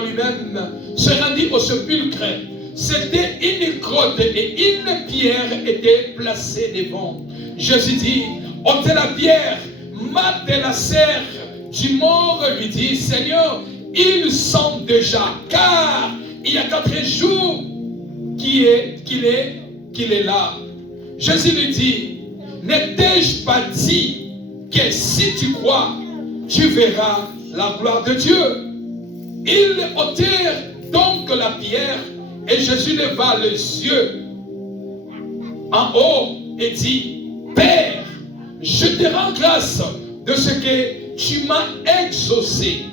lui-même se rendit au sépulcre. C'était une grotte et une pierre était placée devant. Jésus dit, ôtez la pierre. Marthe, la sœur du mort, lui dit, Seigneur, ils sont déjà, car il y a 4 jours qu'il est là. Jésus lui dit, ne t'ai-je pas dit que si tu crois, tu verras la gloire de Dieu? Ils ôtèrent donc la pierre et Jésus leva les yeux en haut et dit, Père, je te rends grâce de ce que tu m'as exaucé.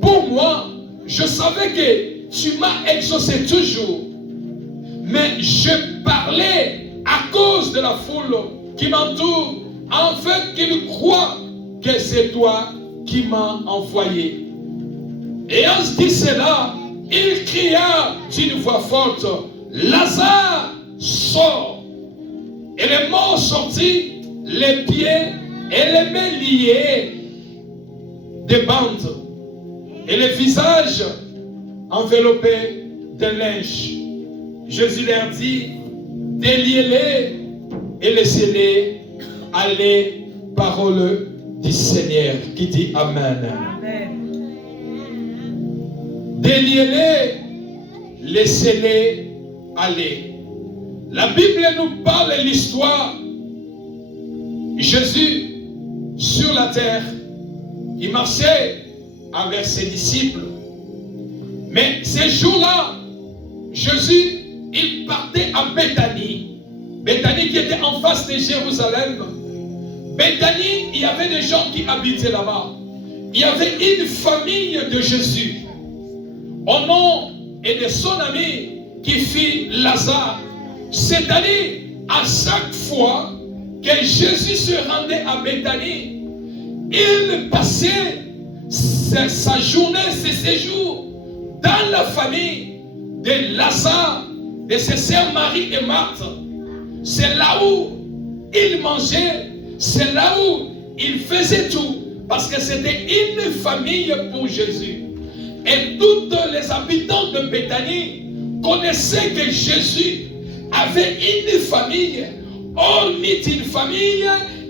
Pour moi, je savais que tu m'as exaucé toujours, mais je parlais à cause de la foule qui m'entoure, afin qu'ils croient que c'est toi qui m'as envoyé. Et en se dit cela, il cria d'une voix forte, Lazare, sort. Et les morts sortis, les pieds et les mains liés des bandes, et les visages enveloppés de linge. Jésus leur dit, déliez-les et laissez-les aller. Parole du Seigneur qui dit Amen. Amen. Déliez-les, laissez-les aller. La Bible nous parle de l'histoire. Jésus sur la terre, il marchait avec ses disciples. Mais ces jours-là, Jésus, il partait à Béthanie. Béthanie qui était en face de Jérusalem. Béthanie, il y avait des gens qui habitaient là-bas. Il y avait une famille de Jésus. Au nom et de son ami qui fit Lazare. C'est-à-dire, à chaque fois que Jésus se rendait à Béthanie, il passait sa journée, ses séjours dans la famille de Lazare, de ses sœurs Marie et Marthe. C'est là où il mangeait, c'est là où il faisait tout, parce que c'était une famille pour Jésus. Et tous les habitants de Béthanie connaissaient que Jésus avait une famille. Hormis une famille,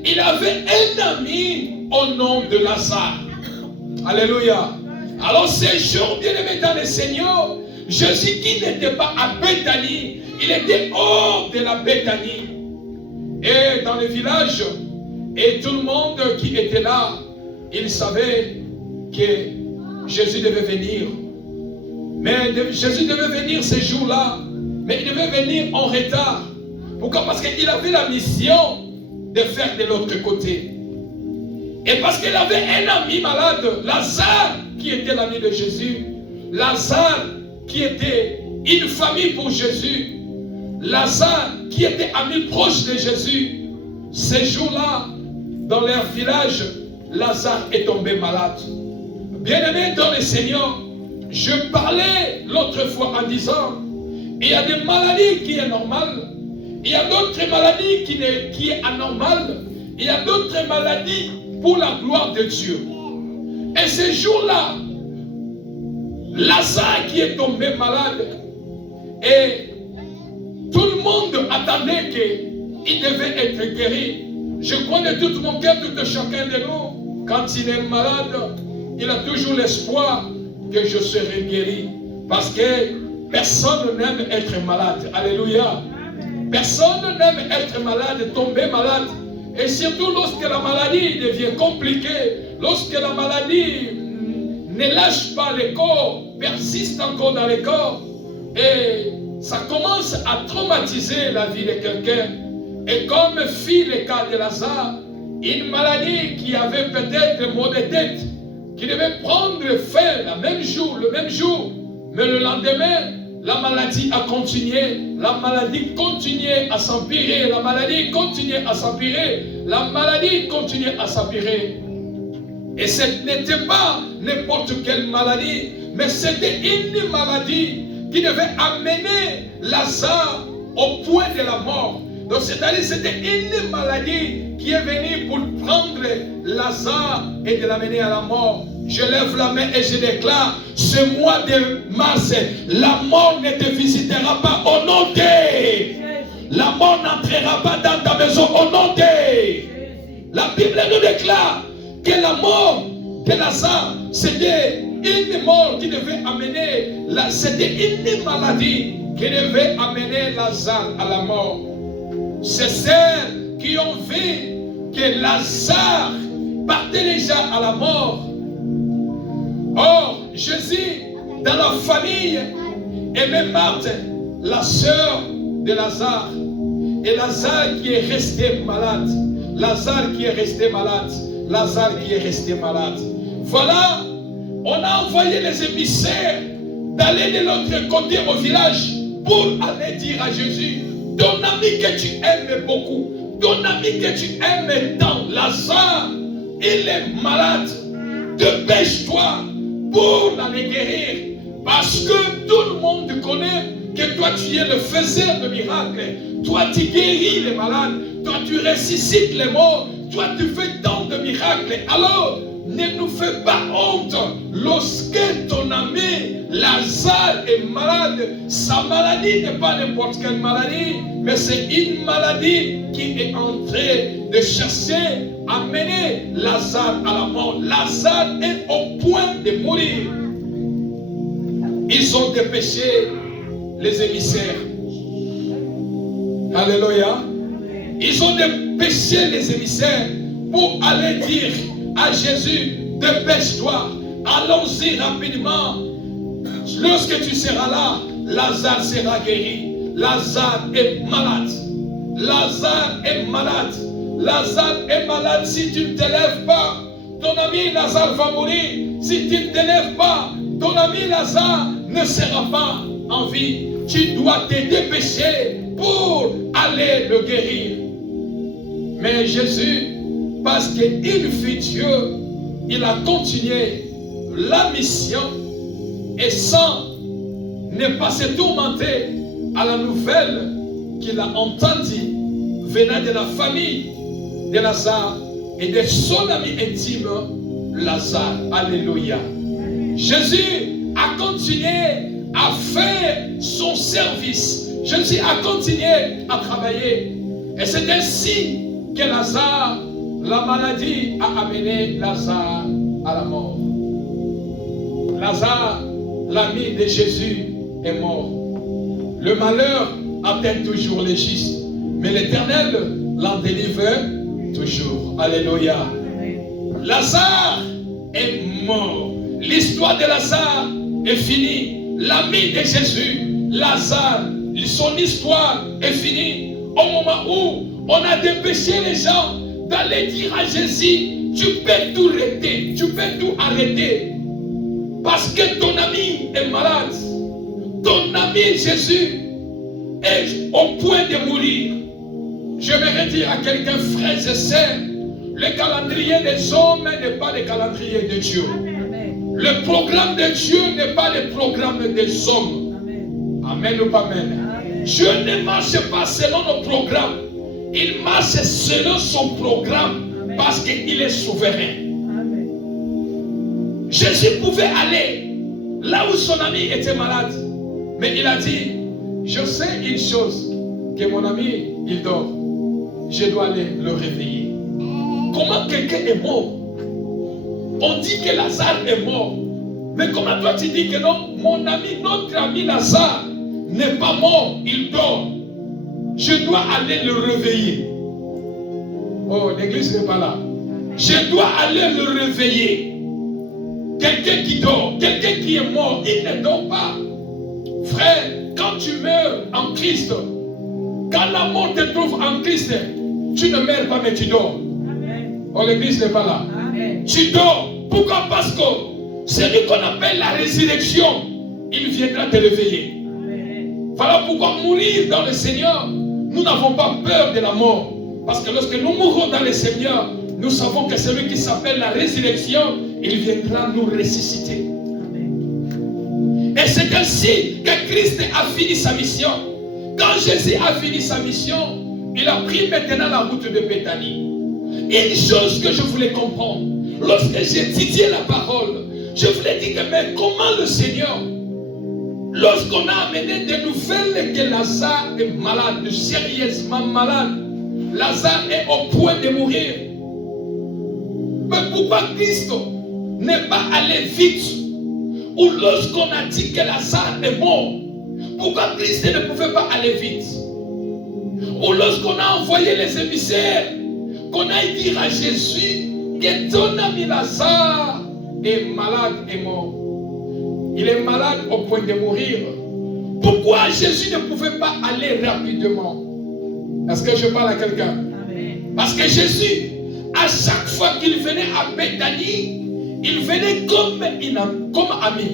il avait un ami au nom de Lazare. Alléluia. Alors ces jours bien-aimés dans le Seigneur, Jésus qui n'était pas à Béthanie, il était hors de la Béthanie. Et dans le village, et tout le monde qui était là, il savait que Jésus devait venir. Mais Jésus devait venir ces jours-là, mais il devait venir en retard. Pourquoi? Parce qu'il avait la mission de faire de l'autre côté. Et parce qu'il avait un ami malade, Lazare, qui était l'ami de Jésus. Lazare, qui était une famille pour Jésus. Lazare, qui était ami proche de Jésus. Ces jours-là, dans leur village, Lazare est tombé malade. Bien-aimé dans le Seigneur, je parlais l'autre fois en disant, il y a des maladies qui sont normales, il y a d'autres maladies qui sont anormales, il y a d'autres maladies pour la gloire de Dieu. Et ces jours-là, Lazare qui est tombé malade, et tout le monde attendait qu'il devait être guéri. Je crois de tout mon cœur, tout chacun de nous, quand il est malade, il a toujours l'espoir que je serai guéri. Parce que personne n'aime être malade. Alléluia. Personne n'aime être malade, tomber malade. Et surtout lorsque la maladie devient compliquée, lorsque la maladie ne lâche pas le corps, persiste encore dans le corps, et ça commence à traumatiser la vie de quelqu'un. Et comme fit le cas de Lazare, une maladie qui avait peut-être maux de tête, qui devait prendre fin le même jour, mais le lendemain, la maladie a continué, la maladie continuait à s'empirer, la maladie continuait à s'empirer, la maladie continuait à s'empirer. Et ce n'était pas n'importe quelle maladie, mais c'était une maladie qui devait amener Lazare au point de la mort. Donc c'est-à-dire c'était une maladie qui est venue pour prendre Lazare et de l'amener à la mort. je lève la main et je déclare, ce mois de mars, la mort ne te visitera pas au nom de... La mort n'entrera pas dans ta maison au nom de... La Bible nous déclare que la mort de Lazare, c'était une mort qui devait amener, c'était une maladie qui devait amener Lazare à la mort. C'est celles qui ont vu que Lazare partait déjà à la mort. Or, Jésus, dans la famille, aimait Marthe, la sœur de Lazare. Et Lazare qui est resté malade. Lazare qui est resté malade. Lazare qui est resté malade. Voilà, on a envoyé les émissaires d'aller de l'autre côté au village pour aller dire à Jésus, ton ami que tu aimes beaucoup, ton ami que tu aimes tant, Lazare, il est malade. Dépêche-toi pour l'aller guérir. Parce que tout le monde connaît que toi tu es le faiseur de miracles. Toi tu guéris les malades. Toi tu ressuscites les morts. Toi tu fais tant de miracles. Alors ne nous fais pas honte lorsque ton ami Lazare est malade. Sa maladie n'est pas n'importe quelle maladie, mais c'est une maladie qui est en train de chercher à mener Lazare à la mort. Lazare est au point de mourir. Ils ont dépêché les émissaires. Alléluia. Ils ont dépêché les émissaires pour aller dire à Jésus, dépêche-toi, allons-y rapidement. Lorsque tu seras là, Lazare sera guéri. Lazare est malade. Lazare est malade. Lazare est malade. Si tu ne te lèves pas, ton ami Lazare va mourir. Si tu ne te lèves pas, ton ami Lazare ne sera pas en vie. Tu dois te dépêcher pour aller le guérir. Mais Jésus, parce qu'il fut Dieu, il a continué la mission et sans ne pas se tourmenter à la nouvelle qu'il a entendue venant de la famille de Lazare et de son ami intime Lazare. Alléluia. Jésus a continué à faire son service. Jésus a continué à travailler. Et c'est ainsi que Lazare, la maladie a amené Lazare à la mort. Lazare, l'ami de Jésus, est mort. Le malheur atteint toujours les justes, mais l'Éternel l'en délivre toujours. Alléluia. Lazare est mort. L'histoire de Lazare est finie. L'ami de Jésus, Lazare, son histoire est finie. Au moment où on a dépêché les gens d'aller dire à Jésus, tu peux tout arrêter, tu peux tout arrêter. Parce que ton ami est malade. Ton ami Jésus est au point de mourir. Je vais dire à quelqu'un, frères et sœurs, le calendrier des hommes n'est pas le calendrier de Dieu. Le programme de Dieu n'est pas le programme des hommes. Amen ou pas amen. Dieu ne marche pas selon nos programmes. Il marche selon son programme parce qu'il est souverain. Jésus pouvait aller là où son ami était malade. Mais il a dit, je sais une chose, que mon ami, il dort. Je dois aller le réveiller. Comment quelqu'un est mort? On dit que Lazare est mort. Mais comment toi tu dis que non, mon ami, notre ami Lazare n'est pas mort, il dort. Je dois aller le réveiller. Oh, l'église n'est pas là. Je dois aller le réveiller. Quelqu'un qui dort, quelqu'un qui est mort, il ne dort pas. Frère, quand tu meurs en Christ, quand la mort te trouve en Christ, tu ne meurs pas mais tu dors. Amen. Oh, l'église n'est pas là. Amen. Tu dors. Pourquoi? Parce que celui qu'on appelle la résurrection, il viendra te réveiller. Amen. Voilà pourquoi mourir dans le Seigneur, nous n'avons pas peur de la mort. Parce que lorsque nous mourrons dans le Seigneur, nous savons que celui qui s'appelle la résurrection, il viendra nous ressusciter. Amen. Et c'est ainsi que Christ a fini sa mission. Quand Jésus a fini sa mission, il a pris maintenant la route de Béthanie. Une chose que je voulais comprendre, lorsque j'étudiais la parole, je voulais dire que mais comment le Seigneur, lorsqu'on a amené des nouvelles que Lazare est malade, sérieusement malade, Lazare est au point de mourir. Mais pourquoi Christ n'est pas allé vite? Ou lorsqu'on a dit que Lazare est mort, pourquoi Christ ne pouvait pas aller vite? Ou lorsqu'on a envoyé les émissaires, qu'on a dit à Jésus que ton ami Lazare est malade et mort. Il est malade au point de mourir. Pourquoi Jésus ne pouvait pas aller rapidement? Est-ce que je parle à quelqu'un? Parce que Jésus, à chaque fois qu'il venait à Béthanie, il venait comme ami.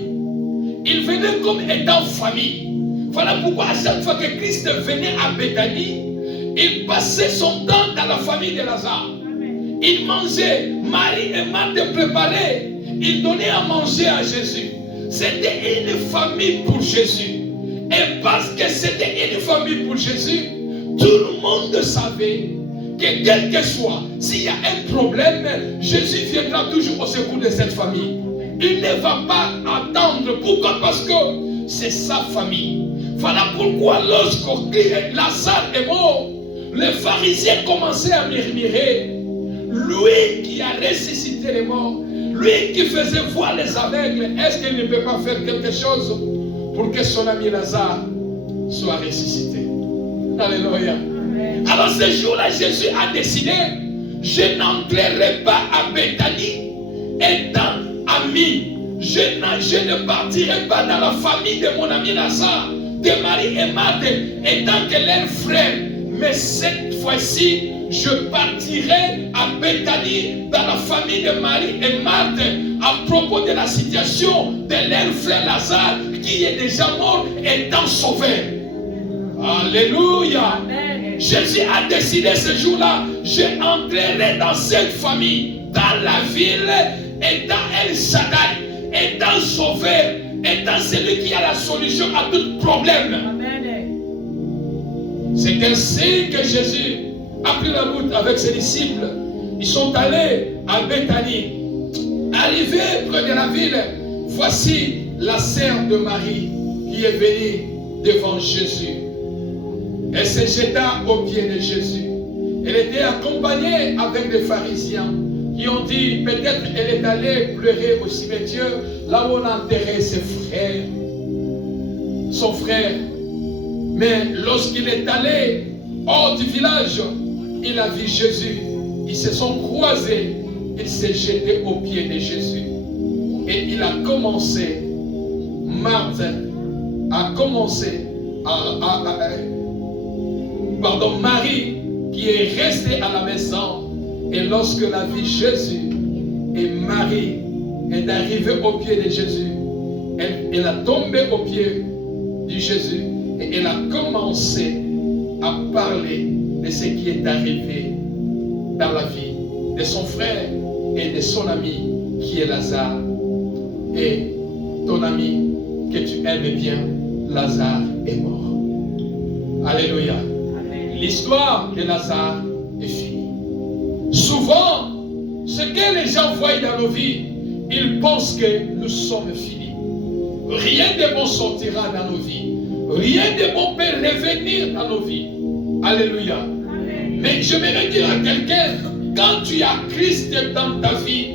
Il venait comme étant famille. Voilà pourquoi à chaque fois que Christ venait à Béthanie, il passait son temps dans la famille de Lazare. Il mangeait. Marie et Marthe préparaient. Il donnait à manger à Jésus. C'était une famille pour Jésus. Et parce que c'était une famille pour Jésus, tout le monde savait que quel que soit, s'il y a un problème, Jésus viendra toujours au secours de cette famille. Il ne va pas attendre. Pourquoi? Parce que c'est sa famille. Voilà pourquoi lorsque Lazare est mort, les pharisiens commençaient à murmurer. Lui qui a ressuscité les morts, lui qui faisait voir les aveugles, est-ce qu'il ne peut pas faire quelque chose pour que son ami Lazare soit ressuscité? Alléluia. Alors ce jour-là, Jésus a décidé, je n'entrerai pas à Béthanie étant ami. Je ne partirai pas dans la famille de mon ami Lazare, de Marie et Marthe, étant que leur frère. Mais cette fois-ci, je partirai à Béthanie dans la famille de Marie et Marthe à propos de la situation de leur frère Lazare qui est déjà mort étant sauvé. Alléluia. Amen. Jésus a décidé ce jour-là, je entrerai dans cette famille, dans la ville, étant El Shaddai, étant sauveur, étant celui qui a la solution à tout problème. Amen. C'est ainsi que Jésus a pris la route avec ses disciples. Ils sont allés à Béthanie. Arrivés près de la ville, voici la sœur de Marie qui est venue devant Jésus. Elle se jeta aux pieds de Jésus. Elle était accompagnée avec des pharisiens qui ont dit, peut-être elle est allée pleurer au cimetière, là où on a enterré ses frères, son frère. Mais lorsqu'il est allé hors du village, il a vu Jésus. Ils se sont croisés. Il s'est jeté aux pieds de Jésus. Et il a commencé, Marthe a commencé Marie qui est restée à la maison. Et lorsque elle a vu Jésus et Marie est arrivée aux pieds de Jésus, elle a tombé aux pieds de Jésus et elle a commencé à parler de ce qui est arrivé dans la vie de son frère et de son ami qui est Lazare. Et ton ami que tu aimes bien, Lazare est mort. Alléluia. L'histoire de Lazare est finie. Souvent, ce que les gens voient dans nos vies, ils pensent que nous sommes finis. Rien de bon sortira dans nos vies. Rien de bon peut revenir dans nos vies. Alléluia. Amen. Mais je vais dire à quelqu'un, quand tu as Christ dans ta vie,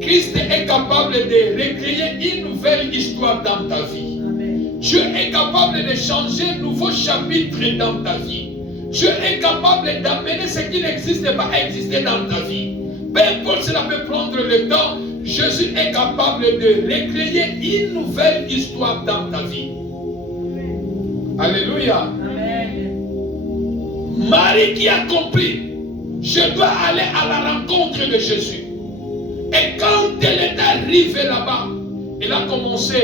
Christ est capable de recréer une nouvelle histoire dans ta vie. Amen. Dieu est capable de changer un nouveau chapitre dans ta vie. Dieu est capable d'amener ce qui n'existe pas à exister dans ta vie. Peu importe, cela peut prendre le temps. Jésus est capable de recréer une nouvelle histoire dans ta vie. Amen. Alléluia. Amen. Marie qui a compris, je dois aller à la rencontre de Jésus. Et quand elle est arrivée là-bas, elle a commencé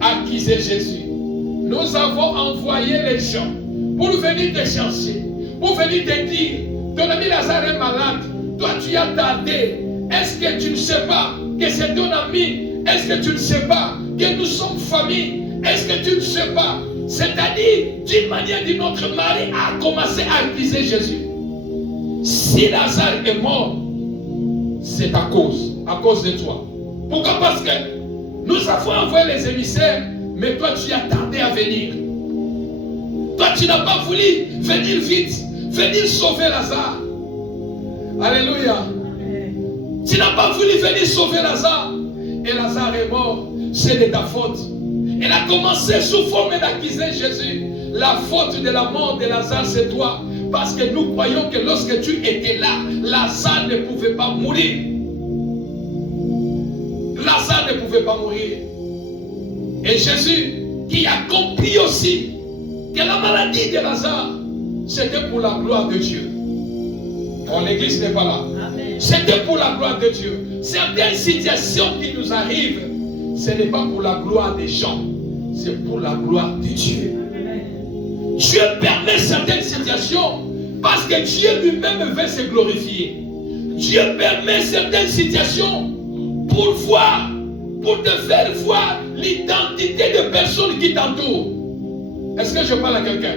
à accuser Jésus. Nous avons envoyé les gens pour venir te chercher, pour venir te dire, ton ami Lazare est malade, toi tu as tardé. Est-ce que tu ne sais pas que c'est ton ami? Est-ce que tu ne sais pas que nous sommes famille? Est-ce que tu ne sais pas? C'est-à-dire, d'une manière ou d'une autre, Marie a commencé à accuser Jésus. Si Lazare est mort, c'est à cause de toi. Pourquoi? Parce que nous avons envoyé les émissaires, mais toi tu as tardé à venir. Toi tu n'as pas voulu venir vite, venir sauver Lazare. Alléluia. Tu n'as pas voulu venir sauver Lazare. Et Lazare est mort. C'est de ta faute. Elle a commencé sous forme d'accuser Jésus. La faute de la mort de Lazare, c'est toi. Parce que nous croyons que lorsque tu étais là, Lazare ne pouvait pas mourir. Lazare ne pouvait pas mourir. Et Jésus, qui a compris aussi que la maladie de Lazare, c'était pour la gloire de Dieu. Quand l'église n'est pas là, c'était pour la gloire de Dieu. Certaines situations qui nous arrivent, ce n'est pas pour la gloire des gens, c'est pour la gloire de Dieu. Dieu permet certaines situations parce que Dieu lui-même veut se glorifier. Dieu permet certaines situations pour voir, pour te faire voir l'identité de personnes qui t'entourent. Est-ce que je parle à quelqu'un?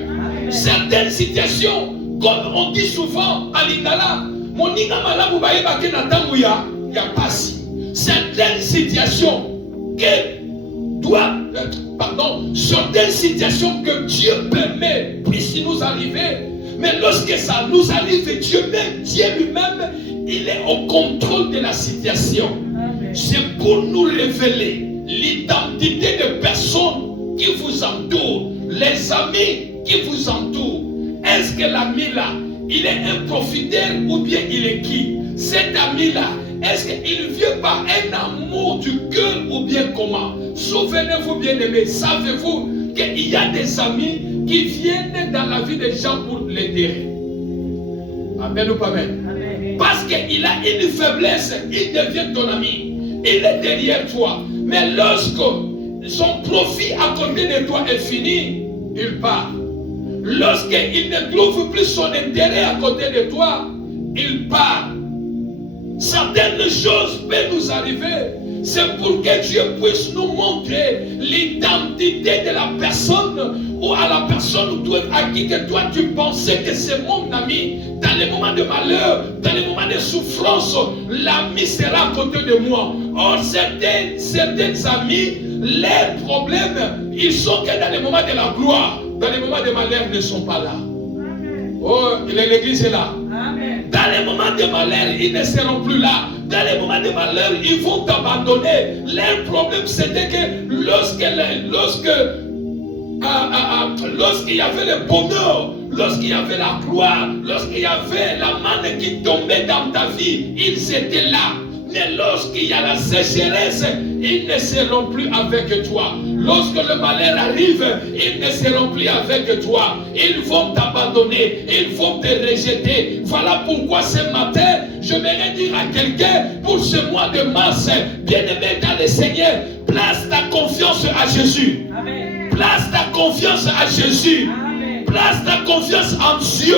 Certaines situations, comme on dit souvent à l'Ingala, certaines situations certaines situations que Dieu permet puissent nous arriver. Mais lorsque ça nous arrive, Dieu lui-même, il est au contrôle de la situation. C'est pour nous révéler l'identité de personnes qui vous entourent, les amis qui vous entourent. Est-ce que l'ami là, il est un profiteur ou bien il est qui? Cet ami là, est-ce qu'il vient par un amour du cœur ou bien comment? Souvenez-vous bien aimés, savez-vous qu'il y a des amis qui viennent dans la vie des gens pour l'aider? Amen ou pas amen? Parce qu'il a une faiblesse, il devient ton ami. Il est derrière toi. Mais lorsque son profit à côté de toi est fini, il part. Lorsqu'il ne trouve plus son intérêt à côté de toi, il part. Certaines choses peuvent nous arriver. C'est pour que Dieu puisse nous montrer l'identité de la personne ou à la personne à qui que toi tu pensais que c'est mon ami. Dans les moments de malheur, dans les moments de souffrance, l'ami sera à côté de moi. Or, certains amis, leurs problèmes, ils sont que dans les moments de la gloire. Dans les moments de malheur, ils ne sont pas là. Oh, l'église est là. Dans les moments de malheur, ils ne seront plus là. Dans les moments de malheur, ils vont t'abandonner. Leur problème, c'était que lorsqu'il y avait le bonheur, lorsqu'il y avait la gloire, lorsqu'il y avait la manne qui tombait dans ta vie, ils étaient là. Mais lorsqu'il y a la sécheresse, ils ne seront plus avec toi. Lorsque le malheur arrive, ils ne seront plus avec toi. Ils vont t'abandonner, ils vont te rejeter. Voilà pourquoi ce matin, je vais dire à quelqu'un, pour ce mois de mars, bien-aimé dans le Seigneur, place ta confiance à Jésus. Amen. Place ta confiance à Jésus. Amen. Place ta confiance en Dieu.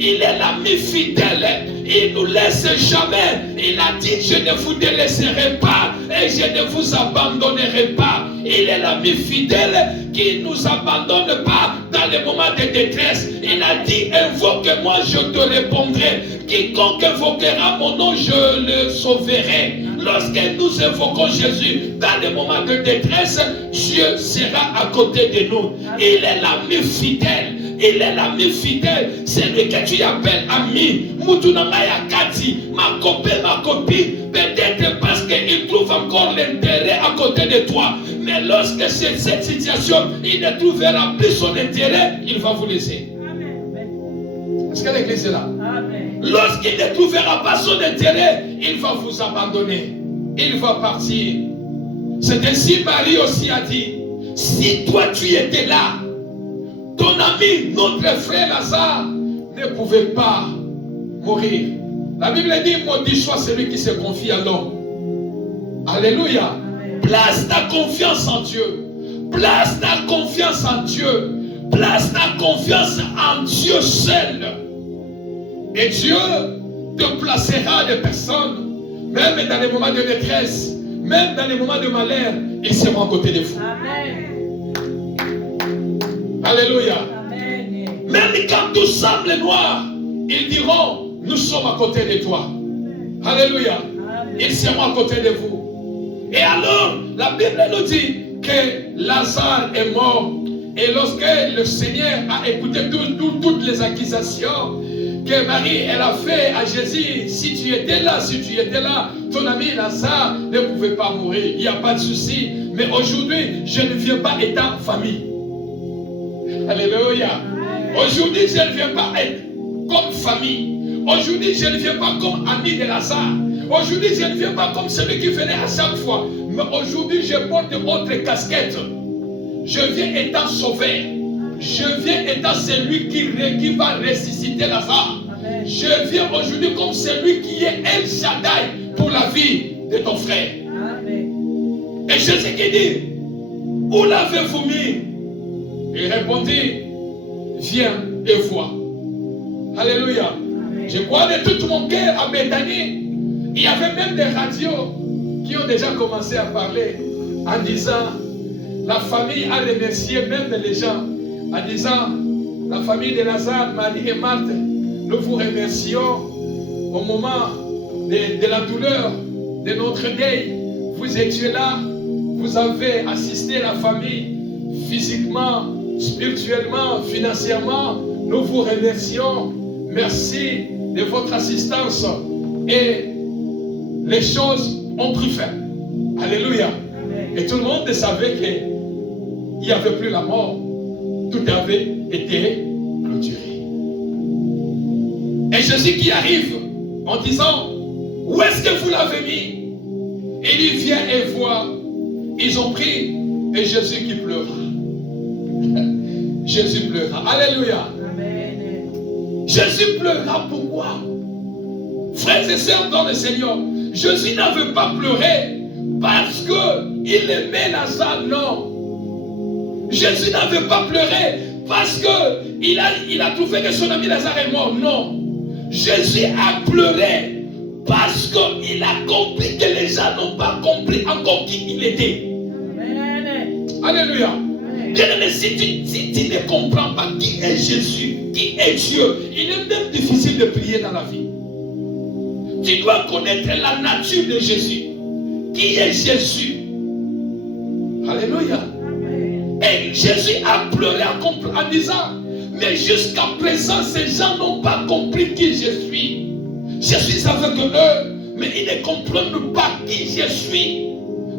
Il est l'ami fidèle. Il ne nous laisse jamais. Il a dit, je ne vous délaisserai pas et je ne vous abandonnerai pas. Il est l'ami fidèle qui ne nous abandonne pas dans les moments de détresse. Il a dit, invoque-moi, je te répondrai. Quiconque invoquera mon nom, je le sauverai. Lorsque nous invoquons Jésus dans les moments de détresse, Dieu sera à côté de nous. Il est l'ami fidèle. Il est l'ami fidèle. C'est lui que tu appelles ami. Moutounamaya Kati, ma copine, peut-être parce qu'il trouve encore l'intérêt à côté de toi. Mais lorsque c'est cette situation, il ne trouvera plus son intérêt, il va vous laisser. Amen. Est-ce que l'église est là? Amen. Lorsqu'il ne trouvera pas son intérêt, il va vous abandonner. Il va partir. C'est ainsi Marie aussi a dit, si toi tu étais là, ton ami, notre frère Lazare, ne pouvait pas mourir. La Bible dit, maudit soit celui qui se confie à l'homme. Alléluia. Amen. Place ta confiance en Dieu. Place ta confiance en Dieu. Place ta confiance en Dieu seul. Et Dieu te placera des personnes, même dans les moments de détresse, même dans les moments de malheur, ils seront à côté de vous. Amen. Alléluia. Amen. Même quand tout semble noir, ils diront, nous sommes à côté de toi. Alléluia. Ils seront à côté de vous. Et alors, la Bible nous dit que Lazare est mort. Et lorsque le Seigneur a écouté toutes les accusations que Marie elle a fait à Jésus, si tu étais là, ton ami Lazare ne pouvait pas mourir. Il n'y a pas de souci. Mais aujourd'hui, je ne viens pas étant famille. Alléluia. Aujourd'hui, je ne viens pas être comme famille. Aujourd'hui, je ne viens pas comme ami de Lazare. Aujourd'hui, je ne viens pas comme celui qui venait à chaque fois. Mais aujourd'hui, je porte autre casquette. Je viens étant sauvé. Je viens étant celui qui va ressusciter Lazare. Amen. Je viens aujourd'hui comme celui qui est El Shaddai pour la vie de ton frère. Amen. Et Jésus qui dit, où l'avez-vous mis? Il répondit, viens et vois. Alléluia. Amen. Je crois de tout mon cœur à Béthanie. Il y avait même des radios qui ont déjà commencé à parler en disant, la famille a remercié même les gens en disant, la famille de Lazare, Marie et Marthe, nous vous remercions au moment de la douleur de notre deuil. Vous étiez là, vous avez assisté la famille physiquement, spirituellement, financièrement. Nous vous remercions. Merci de votre assistance. Et les choses ont pris fin. Alléluia. Amen. Et tout le monde savait qu'il n'y avait plus la mort. Tout avait été clôturé. Et Jésus qui arrive en disant, où est-ce que vous l'avez mis? Il y vient et voit. Ils ont pris et Jésus qui pleura. Jésus pleura. Alléluia. Amen. Jésus pleura. Pourquoi? Frères et sœurs dans le Seigneur, Jésus n'avait pas pleuré parce qu'il aimait Lazare, non. Jésus n'avait pas pleuré parce qu'il a trouvé que son ami Lazare est mort, non. Jésus a pleuré parce qu'il a compris que les gens n'ont pas compris encore qui il était. Amen. Alléluia. Bien-aimé, si tu ne comprends pas qui est Jésus, qui est Dieu, il est même difficile de prier dans la vie. Tu dois connaître la nature de Jésus. Qui est Jésus? Alléluia. Amen. Et Jésus a pleuré en disant, mais jusqu'à présent, ces gens n'ont pas compris qui je suis. Je suis avec eux, mais ils ne comprennent pas qui je suis.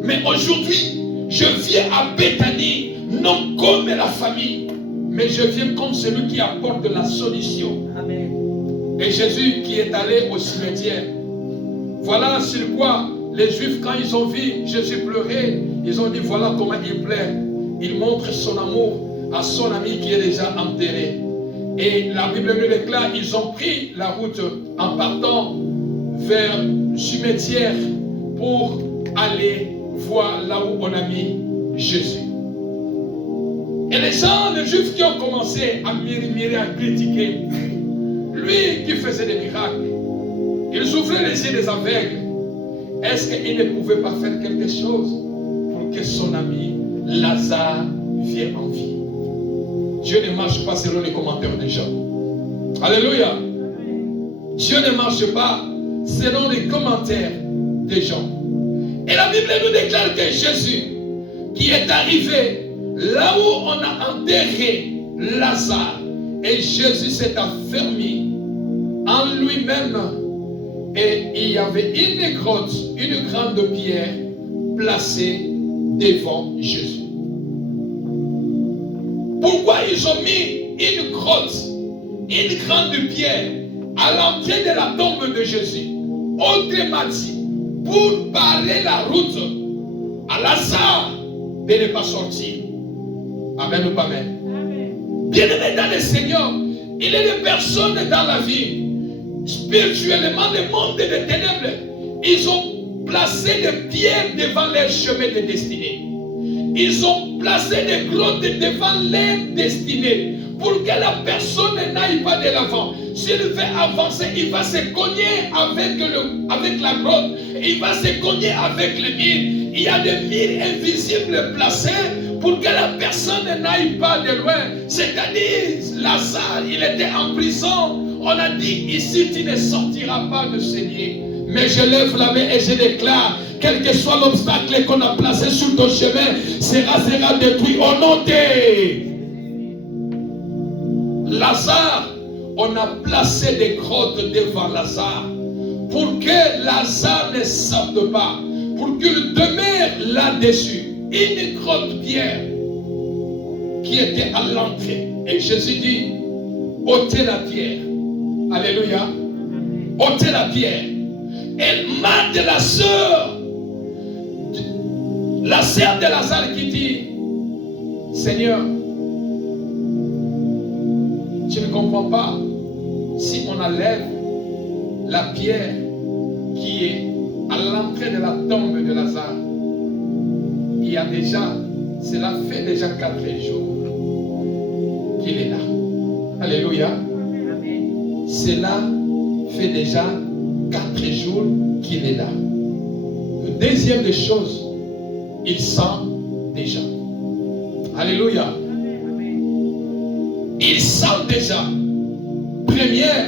Mais aujourd'hui, je viens à Béthanie, non comme la famille, mais je viens comme celui qui apporte la solution. Amen. Et Jésus qui est allé au cimetière, voilà sur quoi les Juifs, quand ils ont vu Jésus pleurer, ils ont dit, voilà comment il pleure. Il montre son amour à son ami qui est déjà enterré. Et la Bible nous déclare, ils ont pris la route en partant vers le cimetière pour aller voir là où on a mis Jésus. Et les gens, les Juifs qui ont commencé à murmurer, à critiquer, lui qui faisait des miracles, il ouvrait les yeux des aveugles. Est-ce qu'il ne pouvait pas faire quelque chose pour que son ami Lazare vienne en vie? Dieu ne marche pas selon les commentaires des gens. Alléluia. Dieu ne marche pas selon les commentaires des gens. Et la Bible nous déclare que Jésus, qui est arrivé là où on a enterré Lazare, et Jésus s'est affermi en lui-même, et il y avait une grotte, une grande pierre placée devant Jésus. Pourquoi ils ont mis une grotte, une grande pierre à l'entrée de la tombe de Jésus? Autrement dit, pour barrer la route à Lazare de ne pas sortir. Amen ou pas amen? Bien-aimé dans le Seigneur, il y a des personnes dans la vie, spirituellement, le monde des ténèbres, ils ont placé des pierres devant leur chemin de destinée. Ils ont placé des grottes devant leur destinée pour que la personne n'aille pas de l'avant. S'il veut avancer, il va se cogner avec la grotte, il va se cogner avec le mur. Il y a des murs invisibles placés pour que la personne n'aille pas de loin. C'est-à-dire, Lazare, il était en prison. On a dit, ici, tu ne sortiras pas de ce lieu. Mais je lève la main et je déclare, quel que soit l'obstacle qu'on a placé sur ton chemin, sera détruit au nom de Lazare. On a placé des grottes devant Lazare pour que Lazare ne sorte pas, pour qu'il demeure là-dessus. Une grotte pierre qui était à l'entrée. Et Jésus dit, ôtez la pierre. Alléluia. Ôtez la pierre. Et Marthe, la sœur de Lazare qui dit, Seigneur, je ne comprends pas si on enlève la pierre qui est à l'entrée de la tombe de Lazare. Il y a déjà, cela fait déjà 4 jours qu'il est là. Alléluia. Cela fait déjà 4 jours qu'il est là. Le deuxième des choses, il sent déjà. Alléluia. Il sent déjà. Première,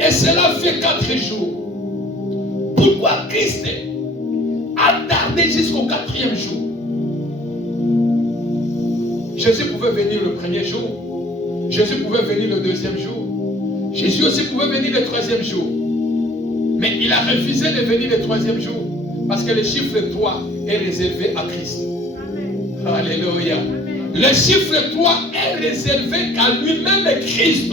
et cela fait 4 jours. Pourquoi Christ a tardé jusqu'au 4e jour? Jésus pouvait venir le 1er jour. Jésus pouvait venir le 2e jour. Jésus aussi pouvait venir le 3e jour. Mais il a refusé de venir le 3e jour. Parce que le chiffre 3 est réservé à Christ. Amen. Alléluia. Amen. Le chiffre 3 est réservé qu'à lui-même Christ.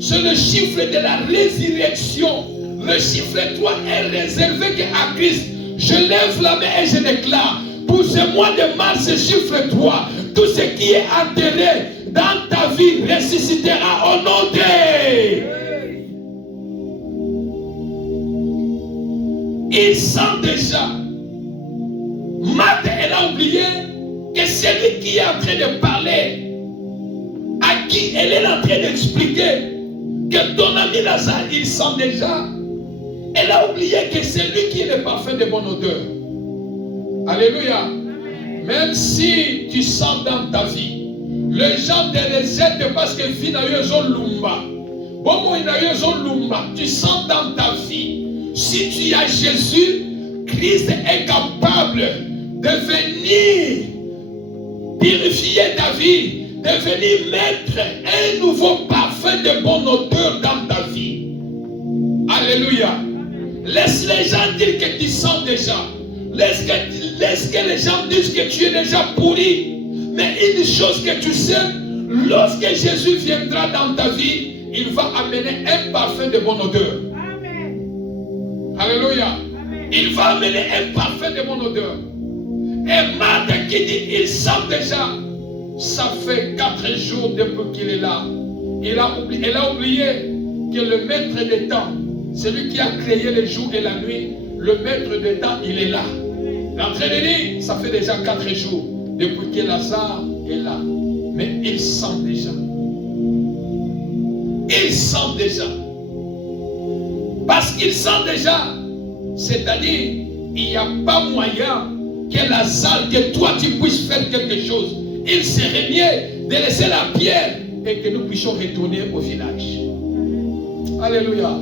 C'est le chiffre de la résurrection. Le chiffre 3 est réservé qu'à Christ. Je lève la main et je déclare, pour ce mois de mars, ce chiffre 3, tout ce qui est enterré dans ta vie ressuscitera au nom de... Il sent déjà. Marthe, elle a oublié que celui qui est en train de parler, à qui elle est en train d'expliquer que ton ami Lazare, il sent déjà. Elle a oublié que c'est lui qui est le parfum de bonne odeur. Alléluia. Amen. Même si tu sens dans ta vie, les gens te rejettent parce que vie n'a eu un lumba. Bon, il n'a eu un lumba. Tu sens dans ta vie. Si tu as Jésus, Christ est capable de venir purifier ta vie, de venir mettre un nouveau parfum de bonne odeur dans ta vie. Alléluia. Laisse les gens dire que tu sens déjà. Laisse que les gens disent que tu es déjà pourri. Mais une chose que tu sais, lorsque Jésus viendra dans ta vie, il va amener un parfum de bonne odeur. Amen. Alléluia. Amen. Il va amener un parfum de bonne odeur. Et Marthe qui dit, il sent déjà. Ça fait 4 jours depuis qu'il est là. Elle a oublié que le maître des temps, celui qui a créé les jours et la nuit, le maître des temps, il est là. L'entrée de nuit, ça fait déjà 4 jours depuis que Lazare est là. Mais il sent déjà. Il sent déjà. Parce qu'il sent déjà. C'est-à-dire, il n'y a pas moyen que Lazare, que toi tu puisses faire quelque chose. Il serait mieux de laisser la pierre et que nous puissions retourner au village. Alléluia.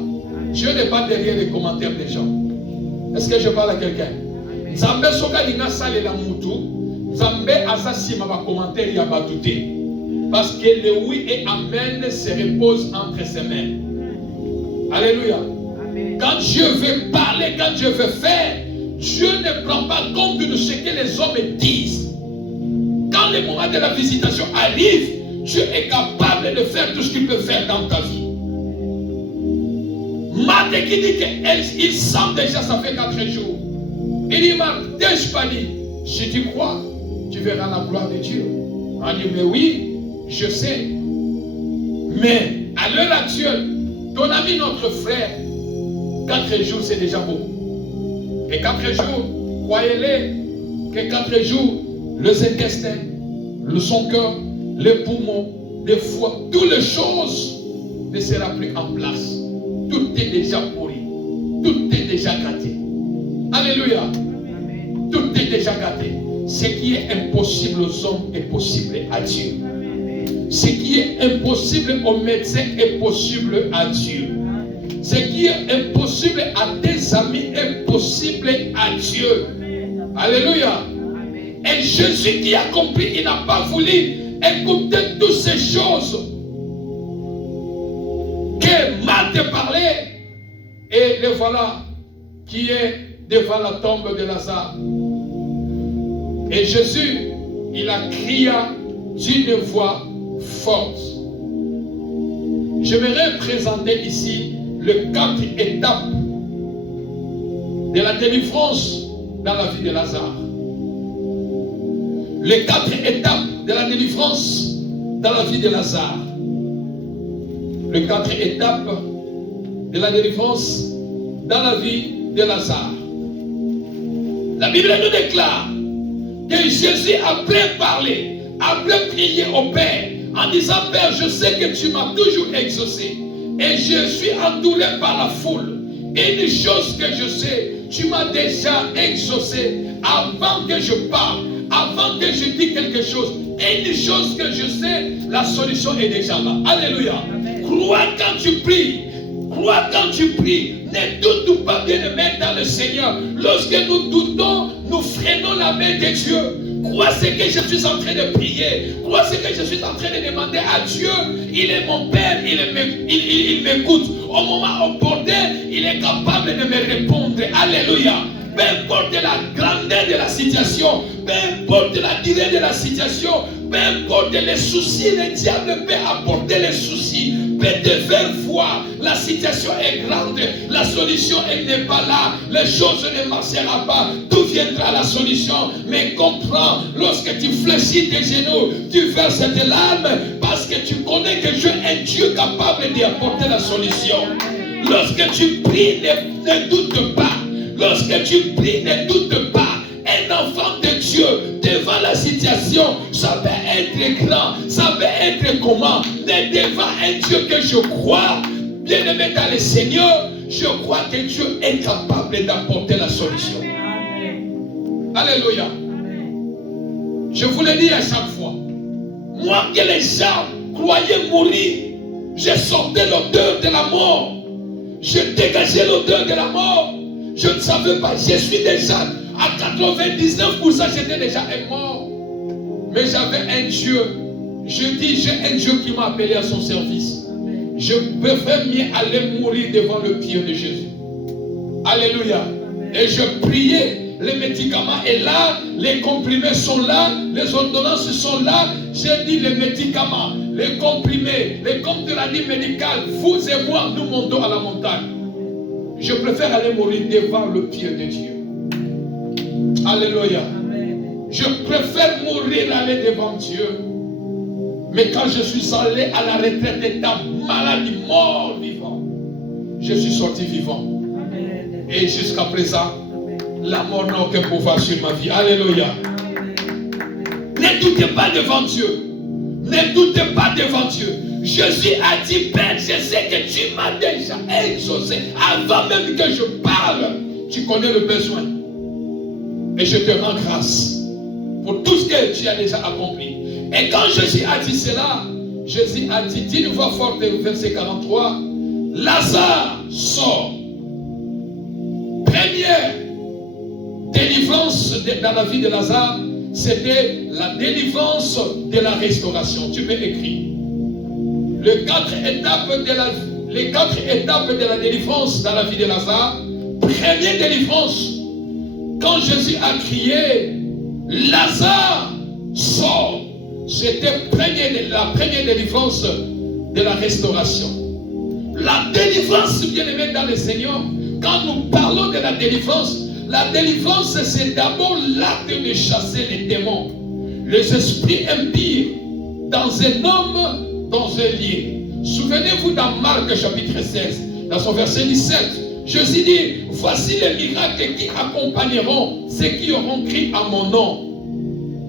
Je n'ai pas derrière les commentaires des gens. Est-ce que je parle à quelqu'un? Nzambe soka linga sale la mutu. Nzambe asasi ma commentaire ya batute. Parce que le oui et amen se repose entre ses mains. Alléluia. Amen. Quand Dieu veut parler, quand Dieu veut faire, Dieu ne prend pas compte de ce que les hommes disent. Quand le moment de la visitation arrive, Dieu est capable de faire tout ce qu'il peut faire dans ta vie. Marthe qui dit qu'il sent déjà, ça fait 4 jours. Il dit, Marthe, t'ai-je pas dit? Si tu crois, tu verras la gloire de Dieu. On dit, mais oui, je sais. Mais à l'heure actuelle, ton ami, notre frère, 4 jours, c'est déjà beaucoup. Et 4 jours, croyez-le, que 4 jours, les intestins, son cœur, les poumons, les foies, toutes les choses ne seront plus en place. Tout est déjà pourri. Tout est déjà gâté. Alléluia. Amen. Tout est déjà gâté. Ce qui est impossible aux hommes est possible à Dieu. Amen. Ce qui est impossible aux médecins est possible à Dieu. Ce qui est impossible à tes amis est possible à Dieu. Alléluia. Et Jésus qui a compris, il n'a pas voulu écouter toutes ces choses que Marthe parlait. Et le voilà qui est devant la tombe de Lazare. Et Jésus, il a crié d'une voix forte. J'aimerais présenter ici les 4 étapes de la délivrance dans la vie de Lazare. Les 4 étapes de la délivrance dans la vie de Lazare. Les 4 étapes de la délivrance dans la vie de Lazare. La Bible nous déclare que Jésus, après parler, après prier au Père, en disant, Père, je sais que tu m'as toujours exaucé, et je suis entouré par la foule. Et une chose que je sais, tu m'as déjà exaucé avant que je parle, avant que je dise quelque chose. Et une chose que je sais, la solution est déjà là. Alléluia. Crois quand tu pries. Crois quand tu pries. Ne doute pas, bien-aimé, dans le Seigneur. Lorsque nous doutons, nous freinons la main de Dieu. Crois ce que je suis en train de prier. Crois ce que je suis en train de demander à Dieu. Il est mon Père, il m'écoute. Au moment opportun, il est capable de me répondre. Alléluia. Peu importe la grandeur de la situation, peu importe la durée de la situation, peu importe les soucis, le diable peut apporter les soucis, peut te faire voir la situation est grande, la solution elle n'est pas là, les choses ne marcheront pas, d'où viendra la solution? Mais comprends, lorsque tu fléchis tes genoux, tu verses tes larmes, parce que tu connais que Dieu est un Dieu capable d'y apporter la solution. Lorsque tu pries, ne doute pas. Lorsque tu pries, ne doute pas. Un enfant de Dieu devant la situation, ça peut être grand, ça peut être comment, mais devant un Dieu que je crois, bien-aimé dans le Seigneur, je crois que Dieu est capable d'apporter la solution. Alléluia. Je vous le dis à chaque fois. Moi que les gens croyaient mourir, j'ai sorti l'odeur de la mort. Je dégageais l'odeur de la mort. Je ne savais pas, je suis déjà à 99%, j'étais déjà un mort. Mais j'avais un Dieu. Je dis, j'ai un Dieu qui m'a appelé à son service. Je préfère mieux aller mourir devant le pied de Jésus. Alléluia. Et je priais, les médicaments sont là, les comprimés sont là, les ordonnances sont là. J'ai dit les médicaments, les comprimés, les comptes de la vie médicale, vous et moi, nous montons à la montagne. Je préfère aller mourir devant le pied de Dieu. Alléluia. Amen. Je préfère mourir aller devant Dieu. Mais quand je suis allé à la retraite d'état maladie, mort vivant, je suis sorti vivant. Amen. Et jusqu'à présent, amen, la mort n'a aucun pouvoir sur ma vie. Alléluia. Amen. Ne doutez pas devant Dieu. Ne doutez pas devant Dieu. Jésus a dit, Père, je sais que tu m'as déjà exaucé. Avant même que je parle, tu connais le besoin. Et je te rends grâce pour tout ce que tu as déjà accompli. Et quand Jésus a dit cela, Jésus a dit, d'une voix forte, verset 43, Lazare sort. Première délivrance dans la vie de Lazare, c'était la délivrance de la restauration. Tu peux écrire. Les 4 étapes de la délivrance dans la vie de Lazare. Première délivrance, quand Jésus a crié, Lazare sort. C'était la première délivrance de la restauration. La délivrance, bien aimé dans le Seigneur, quand nous parlons de la délivrance c'est d'abord l'acte de chasser les démons, les esprits impurs dans un homme, dans un lieu. Souvenez-vous dans Marc chapitre 16, dans son verset 17, Jésus dit, voici les miracles qui accompagneront ceux qui auront crié à mon nom.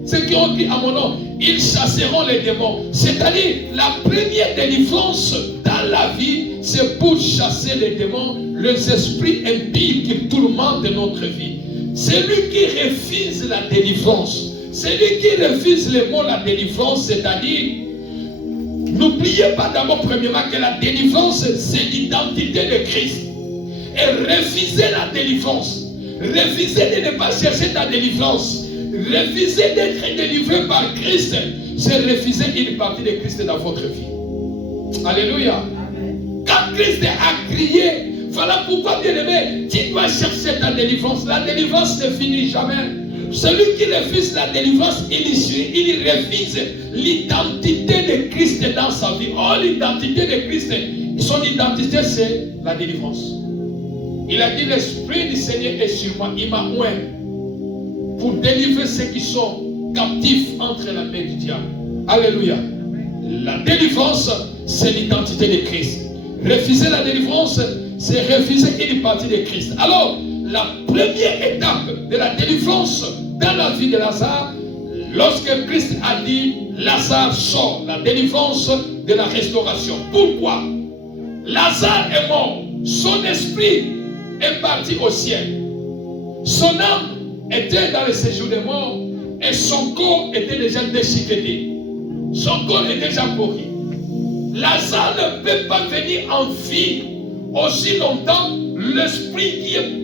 Ceux qui ont crié à mon nom, ils chasseront les démons. C'est-à-dire, la première délivrance dans la vie, c'est pour chasser les démons, les esprits impies qui tourmentent notre vie. Celui qui refuse la délivrance, celui qui refuse le mot la délivrance, c'est-à-dire, N'oubliez pas d'abord, premièrement, que la délivrance, c'est l'identité de Christ. Et refuser la délivrance, refuser de ne pas chercher ta délivrance, refuser d'être délivré par Christ, c'est refuser une partie de Christ dans votre vie. Alléluia. Quand Christ a crié, voilà pourquoi, bien-aimé, tu dois chercher ta délivrance. La délivrance ne finit jamais. Celui qui refuse la délivrance, il refuse l'identité de Christ dans sa vie. Oh, l'identité de Christ, son identité, c'est la délivrance. Il a dit, l'Esprit du Seigneur est sur moi. Il m'a oint pour délivrer ceux qui sont captifs entre la main du diable. Alléluia. La délivrance, c'est l'identité de Christ. Refuser la délivrance, c'est refuser une partie de Christ. Alors, la première étape de la délivrance dans la vie de Lazare, lorsque Christ a dit, Lazare sort, la délivrance de la restauration. Pourquoi? Lazare est mort, son esprit est parti au ciel. Son âme était dans le séjour des morts et son corps était déjà déchiqueté. Son corps est déjà pourri. Lazare ne peut pas venir en vie aussi longtemps. L'esprit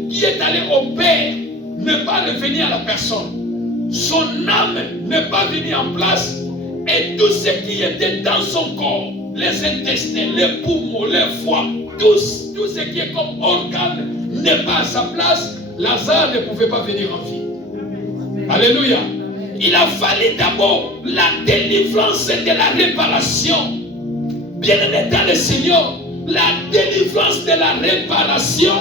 qui est allé au Père ne va revenir à la personne. Son âme n'est pas venue en place et tout ce qui était dans son corps, les intestins, les poumons, les foies, tout ce qui est comme organe n'est pas à sa place. Lazare ne pouvait pas venir en vie. Alléluia. Il a fallu d'abord la délivrance de la réparation. Bien-aimé dans le Seigneur, la délivrance de la réparation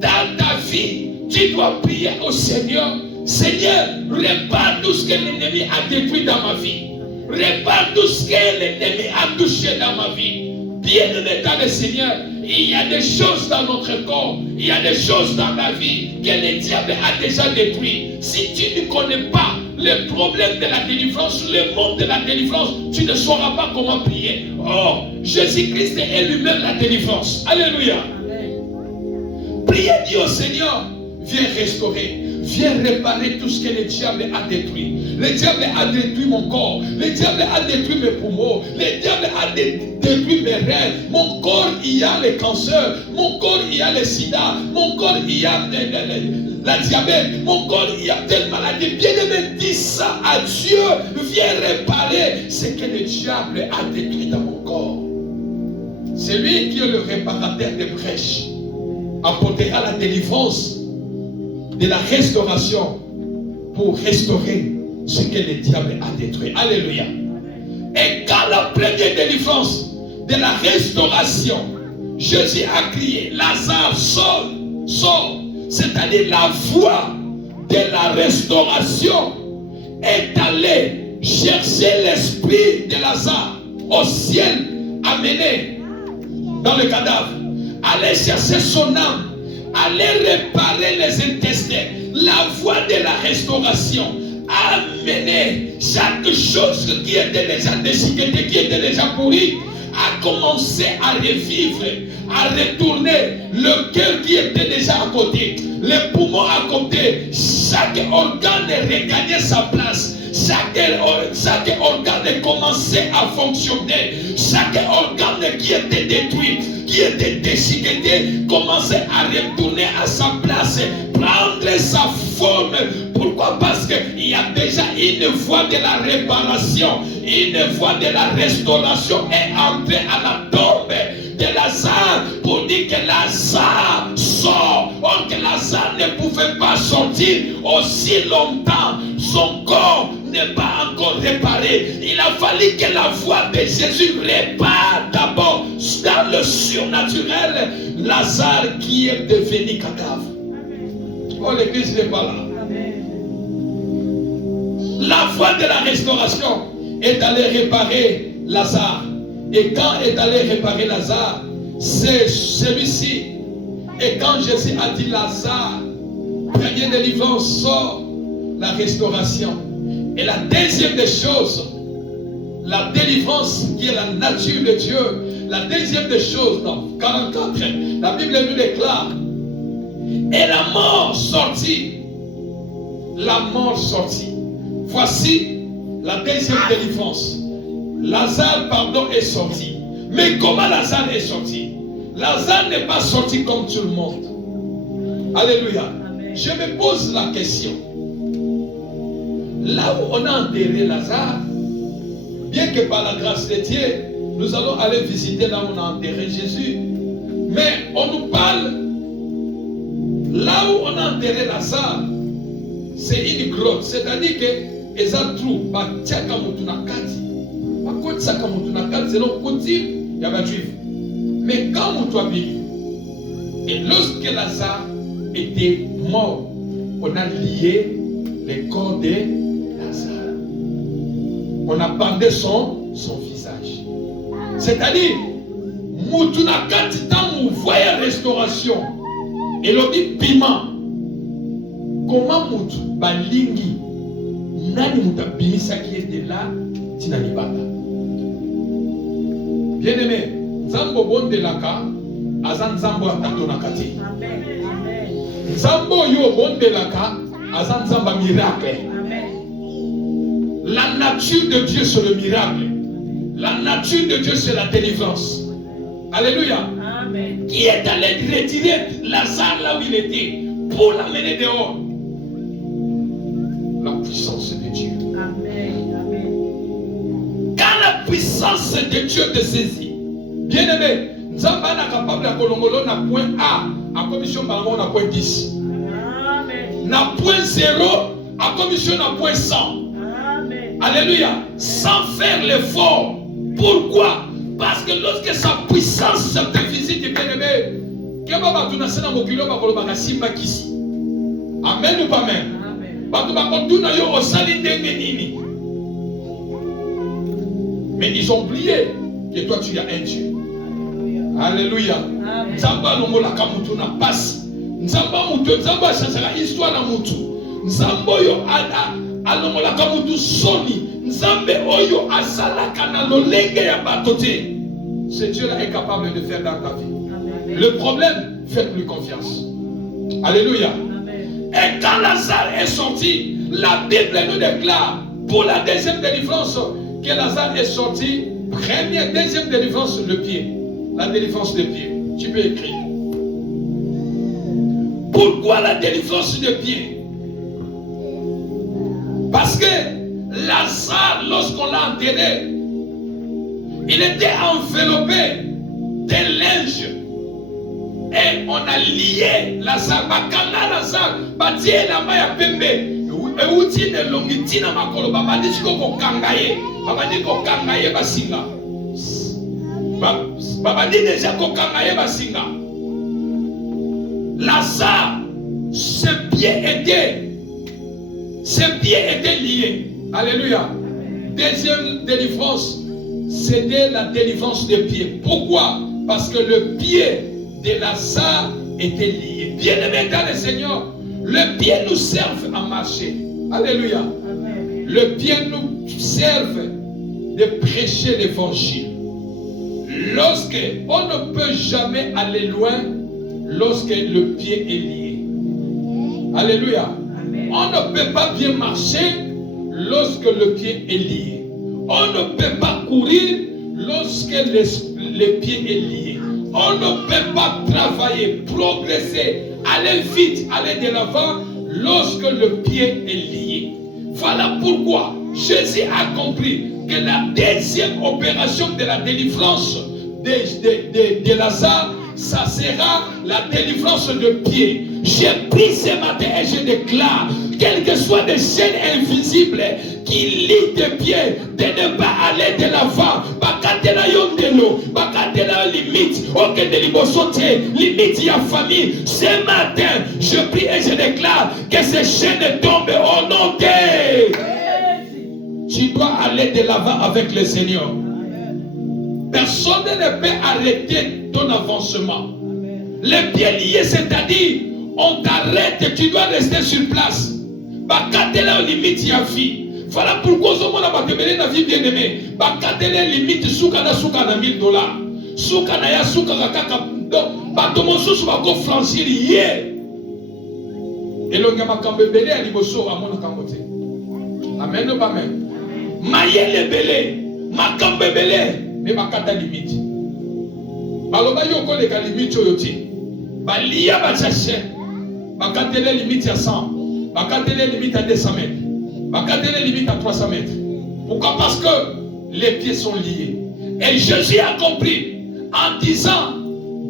dans ta vie, tu dois prier au Seigneur. Seigneur, répare tout ce que l'ennemi a détruit dans ma vie. Répare tout ce que l'ennemi a touché dans ma vie. Bien-aimé dans le Seigneur, il y a des choses dans notre corps, il y a des choses dans la vie que le diable a déjà détruit. Si tu ne connais pas le problème de la délivrance, le monde de la délivrance, tu ne sauras pas comment prier. Oh, Jésus-Christ est lui-même la délivrance. Alléluia. Priez Dieu au Seigneur, viens restaurer. Viens réparer tout ce que le diable a détruit. Le diable a détruit mon corps. Le diable a détruit mes poumons. Le diable a détruit mes rêves. Mon corps, il y a le cancer. Mon corps, il y a le sida. Mon corps, il y a la diabète. Mon corps, il y a telle maladie. Bien-aimé, dis ça à Dieu. Viens réparer ce que le diable a détruit dans mon corps. C'est lui qui est le réparateur des brèches. Apportera la délivrance de la restauration pour restaurer ce que le diable a détruit. Alléluia. Et quand la première délivrance de la restauration, Jésus a crié, Lazare, sort, sort. C'est-à-dire la voie de la restauration est allée chercher l'esprit de Lazare au ciel, amené dans le cadavre, aller chercher son âme, aller réparer les intestins, la voie de la restauration, amener chaque chose qui était déjà déchiquetée, qui était déjà pourrie, à commencer à revivre, à retourner le cœur qui était déjà à côté, les poumons à côté, chaque organe regagnait sa place. Chaque organe commençait à fonctionner. Chaque organe qui était détruit, qui était déchiqueté, commençait à retourner à sa place, prendre sa forme. Pourquoi? Parce qu'il y a déjà une voie de la réparation, une voie de la restauration est entrée à la tombe de Lazare pour dire que Lazare sort. Or que Lazare ne pouvait pas sortir aussi longtemps. Son corps n'est pas encore réparé. Il a fallu que la voix de Jésus répare d'abord dans le surnaturel Lazare qui est devenu cadavre. Oh, l'église n'est pas là. La voie de la restauration est d'aller réparer Lazare. Et quand est allé réparer Lazare, c'est celui-ci. Et quand Jésus a dit Lazare, premier délivrance, sort, la restauration. Et la deuxième des choses, la délivrance qui est la nature de Dieu. La deuxième des choses, dans 44, la Bible nous déclare, et la mort sortit. La mort sortit. Voici la deuxième délivrance. Lazare, pardon, est sorti. Mais comment Lazare est sorti? Lazare n'est pas sorti comme tout le monde. Alléluia. Amen. Je me pose la question. Là où on a enterré Lazare, bien que par la grâce de Dieu, nous allons aller visiter là où on a enterré Jésus. Mais on nous parle, là où on a enterré Lazare, c'est une grotte. C'est-à-dire que les trous, batiaka mutu na kati. Bakotisaka mutu na kati, c'est donc coutume, il y a pas juif. Mais quand mutu a vécu, et lorsque Lazare était mort, on a lié les corps de Lazare. On a bandé son visage. C'est-à-dire, mutu na kati tant vous voyez restauration. Et l'on dit piment. Comment mutu balingi nani mutabimisa qui était là tina libata. Bien aimé, Nzambo bondelaka azan Nzambo atatonakati. Nzambo yo bondelaka azan Nzamba miracle. La nature de Dieu c'est le miracle. La nature de Dieu c'est la délivrance. Alléluia. Amen. Qui est allé retirer Lazare là où il était pour l'amener dehors? La puissance de Dieu. Amen. Amen. Quand la puissance de Dieu te saisit, bien aimé, nous sommes capable de kolongolo na point A, à commission balango na point 10. Amen. Na point 0, à commission na point 100. Amen. Alléluia. Sans faire l'effort. Pourquoi? Parce que lorsque sa puissance te visite, bien aimé, Keba tu nasena mokilo ba kolobaka simba kisi. Amen ou pas amen? Mais ils ont oublié que toi tu as un Dieu. Alléluia. Nzamba longolaka mutu na passe. Nzamba mutu, Nzamba changera histoire na mutu. Nzamba yo alongolaka mutu soni. Nzambe oyo asalaka na lolenge ya batote. Ce Dieu-là est capable de faire dans ta vie. Le problème, faites-lui confiance. Alléluia. Et quand Lazare est sorti, la Bible nous déclare pour la deuxième délivrance que Lazare est sorti. Première, deuxième délivrance, le pied. La délivrance des pieds. Tu peux écrire. Pourquoi la délivrance des pieds? Parce que Lazare, lorsqu'on l'a enterré, il était enveloppé de linge. Et on a lié Lazare, bakanga Lazare, batie la maya pembe, et outi ne longiti na makolo, babadi ko kangaye, babadi ko kangaye basinga. Babadi déjà ko kangaye basinga. Lazare, ses pieds étaient liés. Alléluia. Deuxième délivrance, c'était la délivrance des pieds. Pourquoi? Parce que le pied de Lazare était lié. Bien-aimés dans le Seigneur, le pied nous serve à marcher. Alléluia. Amen. Le pied nous serve de prêcher l'évangile. Lorsque on ne peut jamais aller loin, lorsque le pied est lié. Alléluia. Amen. On ne peut pas bien marcher lorsque le pied est lié. On ne peut pas courir lorsque le pied est lié. On ne peut pas travailler, progresser, aller vite, aller de l'avant lorsque le pied est lié. Voilà pourquoi Jésus a compris que la deuxième opération de la délivrance de Lazare, ça sera la délivrance de pied. J'ai pris ce matin et je déclare, quelles que soient des chaînes invisibles qui lient tes pieds, de ne pas aller de l'avant, bakatela yondelo, bakatela limite, aucun de libosoté, limite ya famille. Ce matin, je prie et je déclare que ces chaînes tombent au nom de. Tu dois aller de l'avant avec le Seigneur. Personne ne peut arrêter ton avancement. Les pieds liés, c'est-à-dire, on t'arrête, tu dois rester sur place. Bakatela limite ya vie. Voilà pourquoi on a battu la vie bien aimée. Bakatela limite souka na $1000. Souka na ya souka kaka. Donc, batomo sous bako franchir yé. Et l'on a makambebele à liboso à mon kambote. Amen ou amen. Maye le belé. makambo ebele mais bakata limite. Baloba yo ko leka limite oyo ti. Balia bachache. Bakatele limite à 100. Bakatele limite à 200 mètres. Bakatele limite à 300 mètres. Pourquoi? Parce que les pieds sont liés. Et Jésus a compris en disant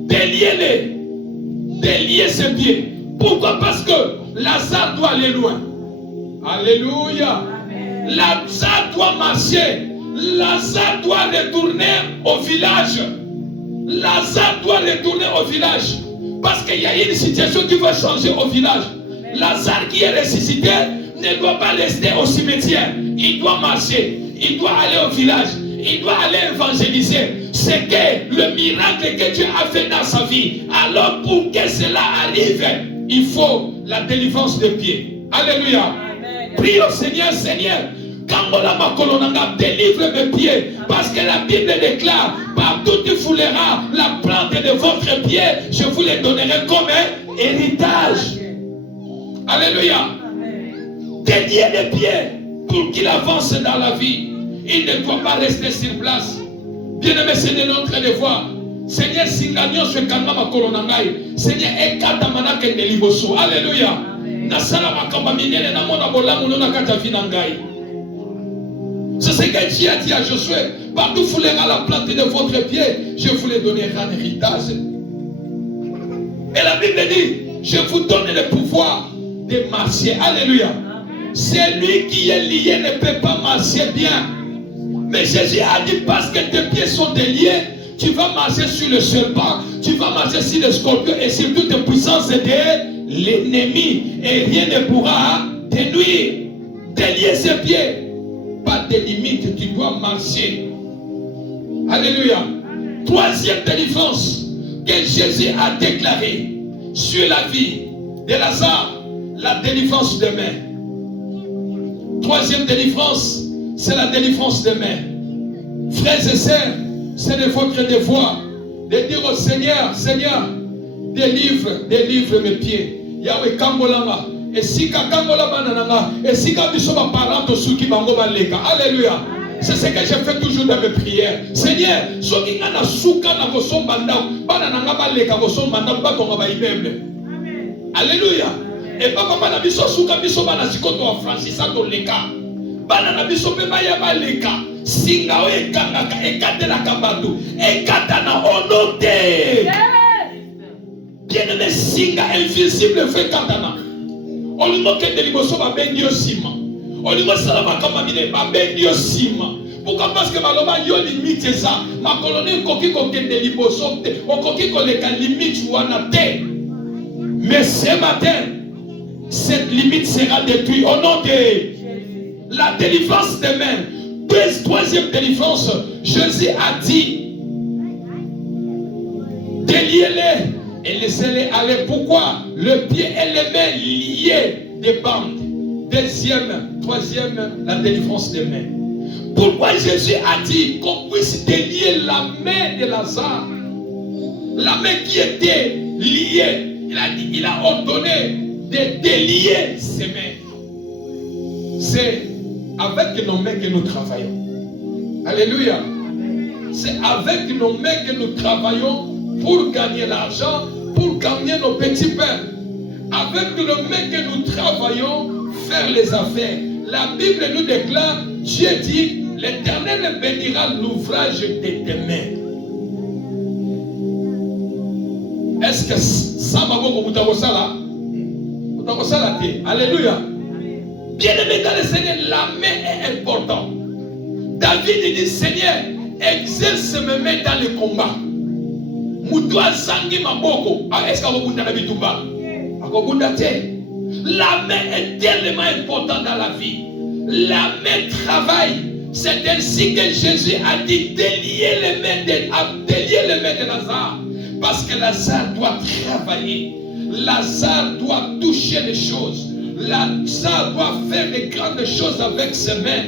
déliez-les. Déliez ses pieds. Pourquoi? Parce que Lazare doit aller loin. Alléluia. Lazare doit marcher. Lazare doit retourner au village. Lazare doit retourner au village. Parce qu'il y a une situation qui va changer au village. Lazare qui est ressuscité ne doit pas rester au cimetière. Il doit marcher. Il doit aller au village. Il doit aller évangéliser. C'est que le miracle que Dieu a fait dans sa vie. Alors pour que cela arrive, il faut la délivrance des pieds. Alléluia. Prie au Seigneur, Seigneur. Délivre mes pieds. Parce que la Bible déclare, partout tu fouleras la plante de votre pied, je vous les donnerai comme un héritage. Alléluia. Déliez les pieds pour qu'il avance dans la vie. Il ne doit pas rester sur place. Bien-aimé, c'est notre devoir. Seigneur, si gagnons ce calme ma colonangai. Seigneur, ekata manake de liboso. Alléluia. Nasala makamba minene na mona bolamu nona kata vinangai. C'est ce que Dieu a dit à Josué. Partout foulera la plante de votre pied, je vous les donnerai en héritage. Et la Bible dit, je vous donne le pouvoir de marcher. Alléluia. Celui qui est lié ne peut pas marcher bien. Mais Jésus a dit, parce que tes pieds sont déliés, tu vas marcher sur le serpent, tu vas marcher sur le scorpion et sur toutes les puissances de l'ennemi. Et rien ne pourra te nuire. Délier ses pieds. Pas de limite, tu dois marcher. Alléluia. Troisième délivrance que Jésus a déclarée sur la vie de Lazare, la délivrance des mains. Troisième délivrance, c'est la délivrance des mains. Frères et sœurs, c'est de votre devoir de dire au Seigneur, Seigneur, délivre mes pieds. Yahweh Kambolanga. Et si Kakambola banananga, et si Kabisoba parent au souki bango baleka. Alléluia. C'est ce que je fais toujours dans mes prières. Seigneur, soki ngana souka na kosom banda, banananga baleka kosom banda bakonga ba immeuble. Alléluia. Et papa bana biso souka biso bana sikoto wa Francis ato leka. Banana biso pe ba ya baleka. Singa o ekangaka ekatela kabando. Ekatana onote. Bien-aimé singa invisible fait katana. Olingo kende liboso babendi osima. Olingo sala makamba mine babendi osima. Pourquoi? Parce que maloba yo limite ça. Ma colonie koki kokende liboso te. Okoki koleka limite wana te. Mais ce matin, cette limite sera détruite au nom de la délivrance des mains. Troisième délivrance, Jésus a dit, déliez-les et laissez-les aller. Pourquoi? Le pied et les mains liés des bandes. Troisième, la délivrance des mains. Pourquoi Jésus a dit qu'on puisse délier la main de Lazare? La main qui était liée. Il a ordonné de délier ses mains. C'est avec nos mains que nous travaillons. Alléluia. C'est avec nos mains que nous travaillons pour gagner l'argent, pour gagner nos petits pains. Avec nos mains que nous travaillons, faire les affaires. La Bible nous déclare, Dieu dit, l'Éternel bénira l'ouvrage de tes mains. Est-ce que ça m'a beaucoup là? Alléluia. Bien-aimé dans le Seigneur, la main est importante. David dit, Seigneur, exerce mes mains dans le combat. Moutoua zangi maboko. Est-ce qu'on va vous bitumba? La main est tellement importante dans la vie. La main travaille. C'est ainsi que Jésus a dit délier les mains de Lazare. Parce que Lazare doit travailler. Lazare doit toucher les choses. Lazare doit faire de grandes choses avec ses mains.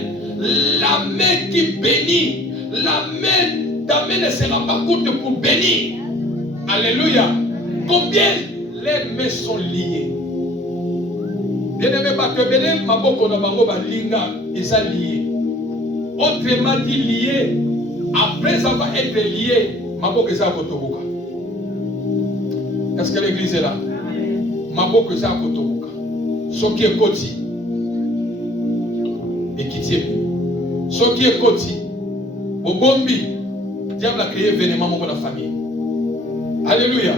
La main qui bénit. La main d'Amé ne sera pas courte pour bénir. Alléluia. Combien les mains sont liées? Bien-aimé, maboko na bango balinga eza lié. autrement dit lié, après avoir été lié, maboko eza kotoboka. Est-ce que l'église est là? Maboko eza kotoboka. Soki ekoti, ekiti ebi. Soki ekoti, obombi, diable a créé événement dans la famille. Alléluia.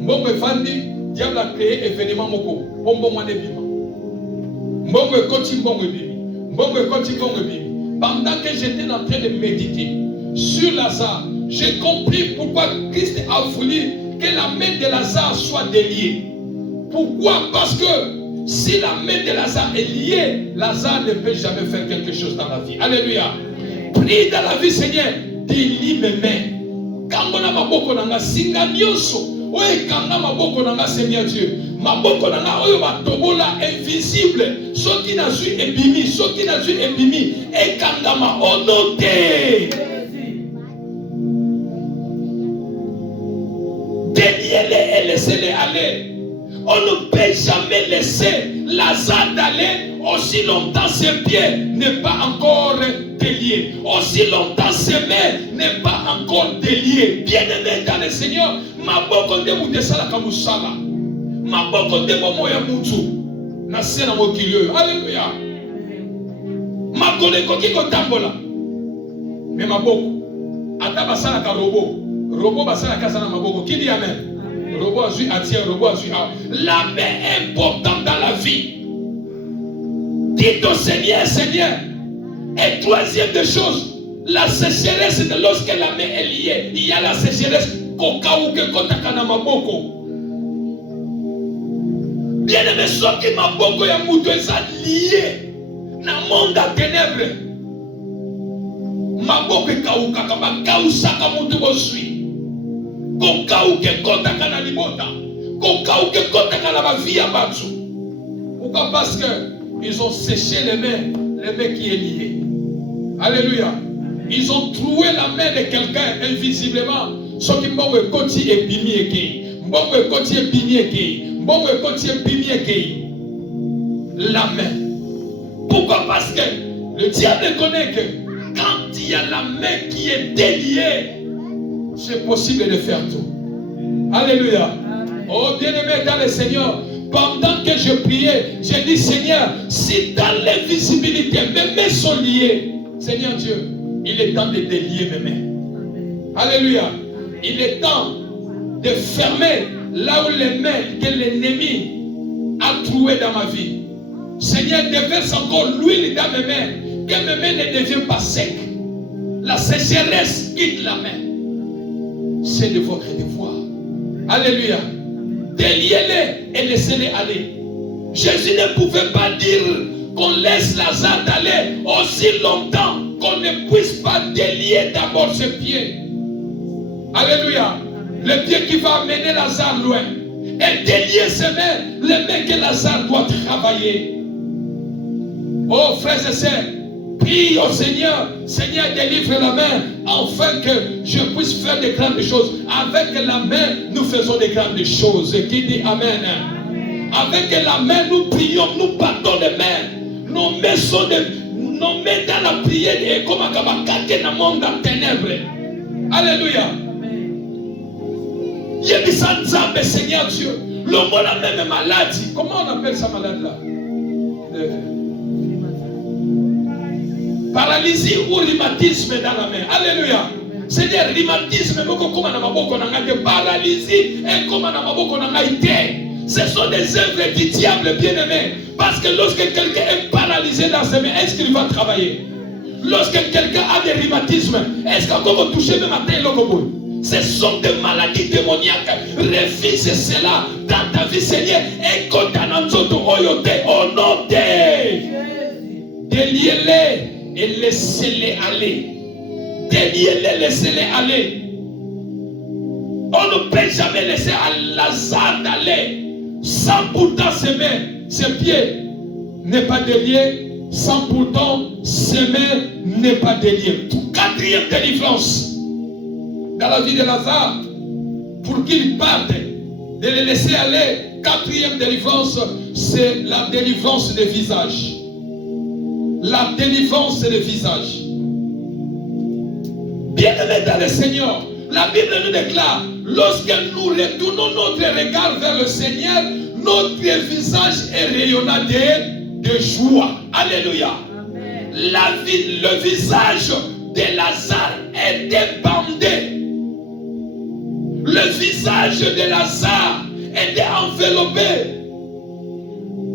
Mbongo efandi, diable a créé événement moko. Mbongo mwane bima. Mbongo ekoti, mbongo ebimi. Mbongo ekoti, mbongo ebimi. Pendant que j'étais en train de méditer sur Lazare, j'ai compris pourquoi Christ a voulu que la main de Lazare soit déliée. Pourquoi? Parce que si la main de Lazare est liée, Lazare ne peut jamais faire quelque chose dans la vie. Alléluia. Prie dans la vie, Seigneur, délie mes mains. Quand on a maboko nanga singa nyoso, oye kanga maboko nanga Seigneur Dieu. Maboko nanga oyo batobola invisible. Soki na zui ebimi, soki na zui ebimi, e kanga ma onote. Déliez-les et laissez-les aller. On ne peut jamais laisser Lazare d'aller aussi longtemps ses pieds n'est pas encore délié. Aussi longtemps ses mains n'est pas encore délié. Bien-aimé dans le Seigneur, ma boko de mudesala kamusala. Ma boko de momo ya mutu. Na sena mokilio. Alléluia. Ma kone koki kotambola. Mais ma boko. Ata basala ka robot. Robot basala ka sana maboko. Qui dit amen? Robot azui attire, robot azui. La main est importante dans la vie. Dites au Seigneur, Seigneur. Et troisième des choses, la sécheresse, lorsque la main est liée, il y a la sécheresse. Bien aimé, ce qui m'a beaucoup ya mouto est lié dans le monde à ténèbres. Ma beaucoup kauka kama kausaka mouto bosui. Kokauke kota kana libota. Kokauke kota kana ba vie abatu. Pourquoi? Parce que ils ont séché les mains qui est lié. Alléluia. Ils ont trouvé la main de quelqu'un invisiblement. Ce qui m'a koti et bimi eke. Mbongo koti et bimi eke. Mbongo koti et bimi eke. La main. Pourquoi? Parce que le diable connaît que quand il y a la main qui est déliée, c'est possible de faire tout. Alléluia. Oh bien-aimé dans le Seigneur, pendant que je priais, j'ai dit Seigneur, si dans l'invisibilité mes mains sont liées, Seigneur Dieu, il est temps de délier mes mains. Alléluia. Il est temps de fermer là où les mains que l'ennemi a trouvé dans ma vie. Seigneur, déverse encore l'huile dans mes mains, que mes mains ne deviennent pas secs. La sécheresse quitte la main. C'est de votre devoir. Alléluia. Déliez-les et laissez-les aller. Jésus ne pouvait pas dire qu'on laisse Lazare aller aussi longtemps qu'on ne puisse pas délier d'abord ses pieds. Alléluia. Le pied qui va amener Lazare loin. Et délier ses mains, les mains que Lazare doit travailler. Oh frères et sœurs, prie au Seigneur. Seigneur, délivre la main afin que je puisse faire de grandes choses. Avec la main, nous faisons de grandes choses. Et qui dit amen? Avec la main, nous prions, nous battons les mains. Nos mains sont nos mains dans la prière et comme dans le monde en ténèbres. Alléluia. Seigneur Dieu, le monde a même maladie. Comment on appelle sa maladie là? Paralysie ou rhumatisme dans la main. Alléluia. Seigneur, rhumatisme, paralysie et comme ce sont des œuvres du diable, bien-aimé. Parce que lorsque quelqu'un est paralysé dans ses mains, est-ce qu'il va travailler? Lorsque quelqu'un a des rhumatismes, est-ce qu'on va toucher même à tel locobo? Ce sont des maladies démoniaques. Refuse cela dans ta vie, Seigneur. Et quand tu as un autre oyote, au nom de déliez-les et laissez-les aller. Déliez-les, laissez-les aller. On ne peut jamais laisser à Lazare aller sans pourtant ses mains, ses pieds n'est pas délié, sans pourtant ses mains n'est pas délié. Quatrième délivrance dans la vie de Lazare, pour qu'il parte, de les laisser aller. Quatrième délivrance, c'est la délivrance des visages. La délivrance des visages. Bien-aimés dans le Seigneur, la Bible nous déclare, lorsque nous retournons notre regard vers le Seigneur, notre visage est rayonnant de joie. Alléluia. Le visage de Lazare était bandé. Le visage de Lazare était enveloppé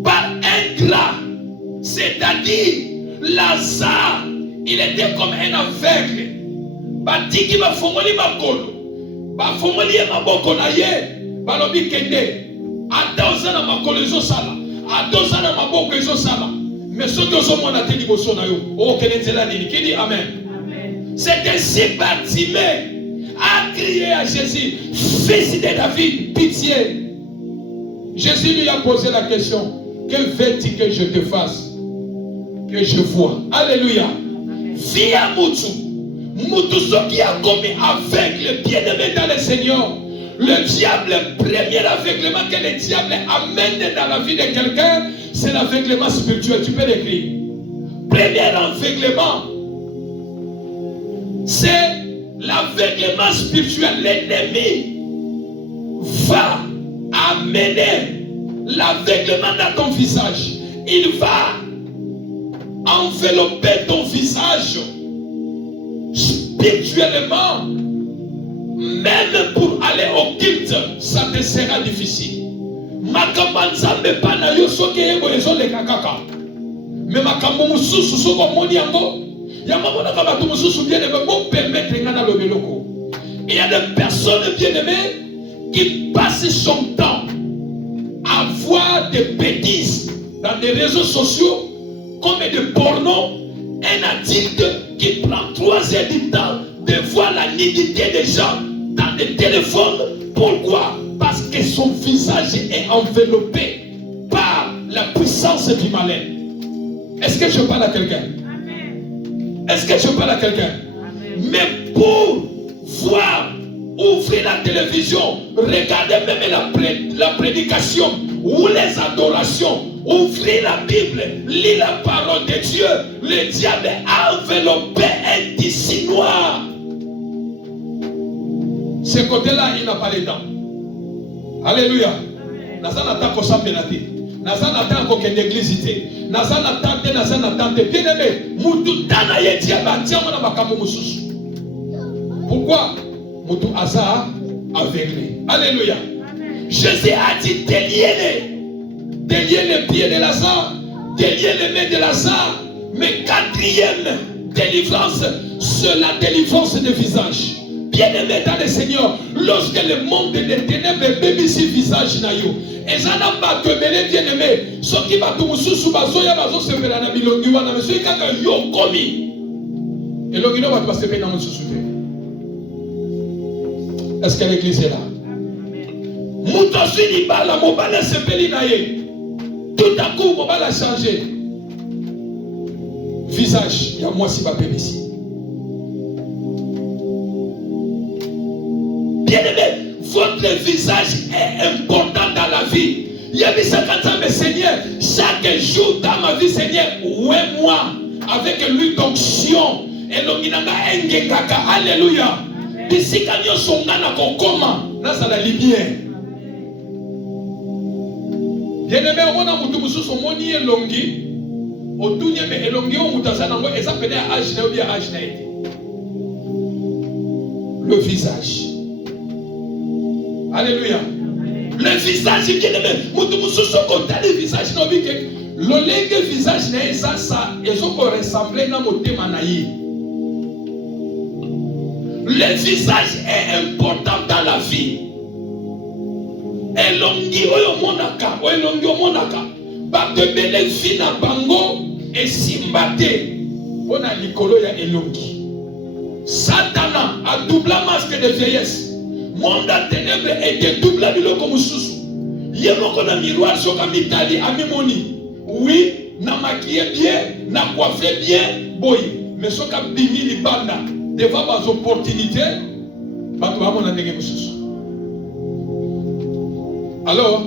par un drap. C'est-à-dire, Lazare, il était comme un aveugle. Batiki ba fongoli makolo. Ba fongoli maboko na ye. Balobi kende. Ata ozana makolo ezo sala. Ata ozana maboko ezo sala. Mais ce que sommes a dit au son oh qui dit amen. C'est ainsi Bartimée a crié à Jésus, fils de David, pitié. Jésus lui a posé la question, que veux-tu que je te fasse? Que je vois. Alléluia. Via Moutou. Moutou ce qui a commis avec le bien-aimé dans le Seigneur. Le diable, le premier aveuglement que le diable amène dans la vie de quelqu'un, c'est l'aveuglement spirituel. Tu peux l'écrire. Premier aveuglement, c'est l'aveuglement spirituel. L'ennemi va amener l'aveuglement dans ton visage. Il va envelopper ton visage spirituellement. Même pour aller au culte, ça te sera difficile. Makamanza me pana yo soki yebo ezo le kakaka. Mais makambo mususu soko moni yango. Yango mona ka batu mususu bien aimé bon permettre ngana lo beloko. Il y a des personnes bien aimées qui passent son temps à voir des bêtises dans des réseaux sociaux comme des pornos. Un adulte qui prend 3 heures du temps de voir la nudité des gens dans les téléphones. Pourquoi? Parce que son visage est enveloppé par la puissance du malin. Est-ce que je parle à quelqu'un? Est-ce que je parle à quelqu'un? Mais pour voir, ouvrir la télévision, regarder même la prédication ou les adorations, ouvrir la Bible, lire la parole de Dieu, le diable a enveloppé un tissu noir. Ce côté-là, il n'a pas les dents. Alléluia. Nazana tako sambenati. Nazana tako keneglisité. Nazana tante. Bien aimé, mutu tana yetia batiamo na makambo mususu. Pourquoi? Mutu asa aveuglé. Alléluia. Jésus a dit délier les pieds de Lazare, délier les mains de Lazare. Mais 4e délivrance, c'est la délivrance du visage. Bien-aimé dans le Seigneur, lorsque le monde des ténèbres bébissi visage na yo, et ça n'a pas que bien-aimé, ce qui va tout sous bazoya bazo se faire na bilongi wana, mais celui qui a yo commis, et l'ongino va passer dans notre souffle. Est-ce que l'église est là? Moutosi ni bala mobala se peli na ye, tout à coup mobala changé, visage, il y a moi si va bébissi. Bien-aimé, votre visage est important dans la vie. Il y a des Seigneur, chaque jour dans ma vie, Seigneur, ouais moi, avec lui d'onction, et l'onginanga engekaka, alléluia. D'ici quand nous sommes dans la kokoma, là ça la lumière. Bien-aimé, on a moutou moussou son moni elongi, au tout n'y a elongi au moutasa nango, et ça peut être âge ou bien âge naïti. Le visage. Alléluia. Le visage qui est le même. Le visage le visage ça ils ont ressemblé à mon thème. Le visage est important dans la vie. Elongi oyo monaka, ba bebele fina bango et simbate. On a likolo ya elongi. Satana a double masque de vieillesse. Monde à ténèbres était double à l'eau comme sous. Yémoko na miroir sur Kamitali à Mimoni. Oui, na maquillé bien, na coiffé bien, boy. Mais ce qu'a bimi li banda devant les opportunités, bah tu vas mon année sous. Alors,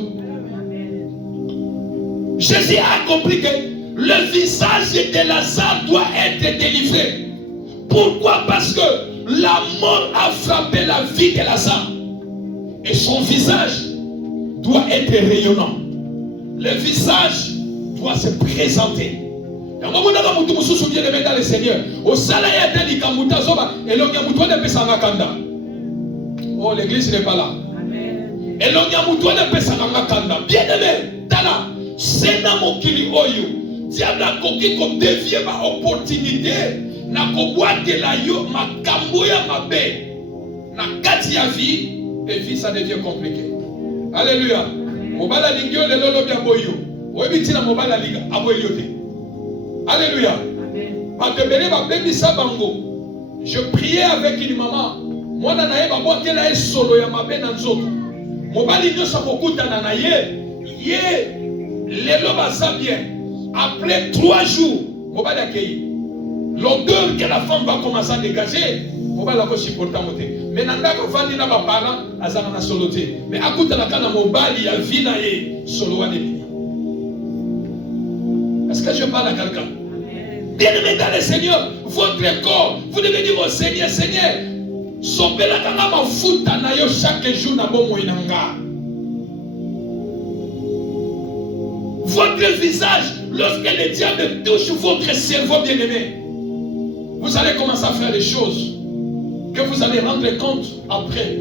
Jésus a compris que le visage de Lazare doit être délivré. Pourquoi? Parce que la mort a frappé la vie de Lazare. Et son visage doit être rayonnant. Le visage doit se présenter. Bien-aimé dans le Seigneur. Oh, l'église n'est pas là. Bien-aimé, tala, c'est dans mon kili oyo. Diable a coquille comme dévier ma opportunité. Na koboite la yo, ma kamboya ma bé. Na kati ya vie, et vie ça devient compliqué. Alléluia. Mobala lingyo le lolo bia boyo. Oebiti na mobala liga aboyo te. Alléluia. Amen. Je priais avec une maman. Moi na nae babo akela solo ya mabe na nzoto. Mobali nyo sa kokuta na naye. Ye lelo basa bien. Après 3 jours, mobali akei. L'odeur que la femme va commencer à dégager, mobali la ko supporter monter. Mais nanda ko fandi na ba parents azana na soloté. Mais akuta na kana mobali ya vie na ye solo wa nebi. Est-ce que je parle à quelqu'un? Bien-aimé dans le Seigneur, votre corps, vous devez dire au Seigneur, Seigneur, sopela kanga mafuta na yo chaque jour na bomo inanga. Votre visage, lorsque le diable touche votre cerveau, bien-aimé, vous allez commencer à faire des choses que vous allez rendre compte après.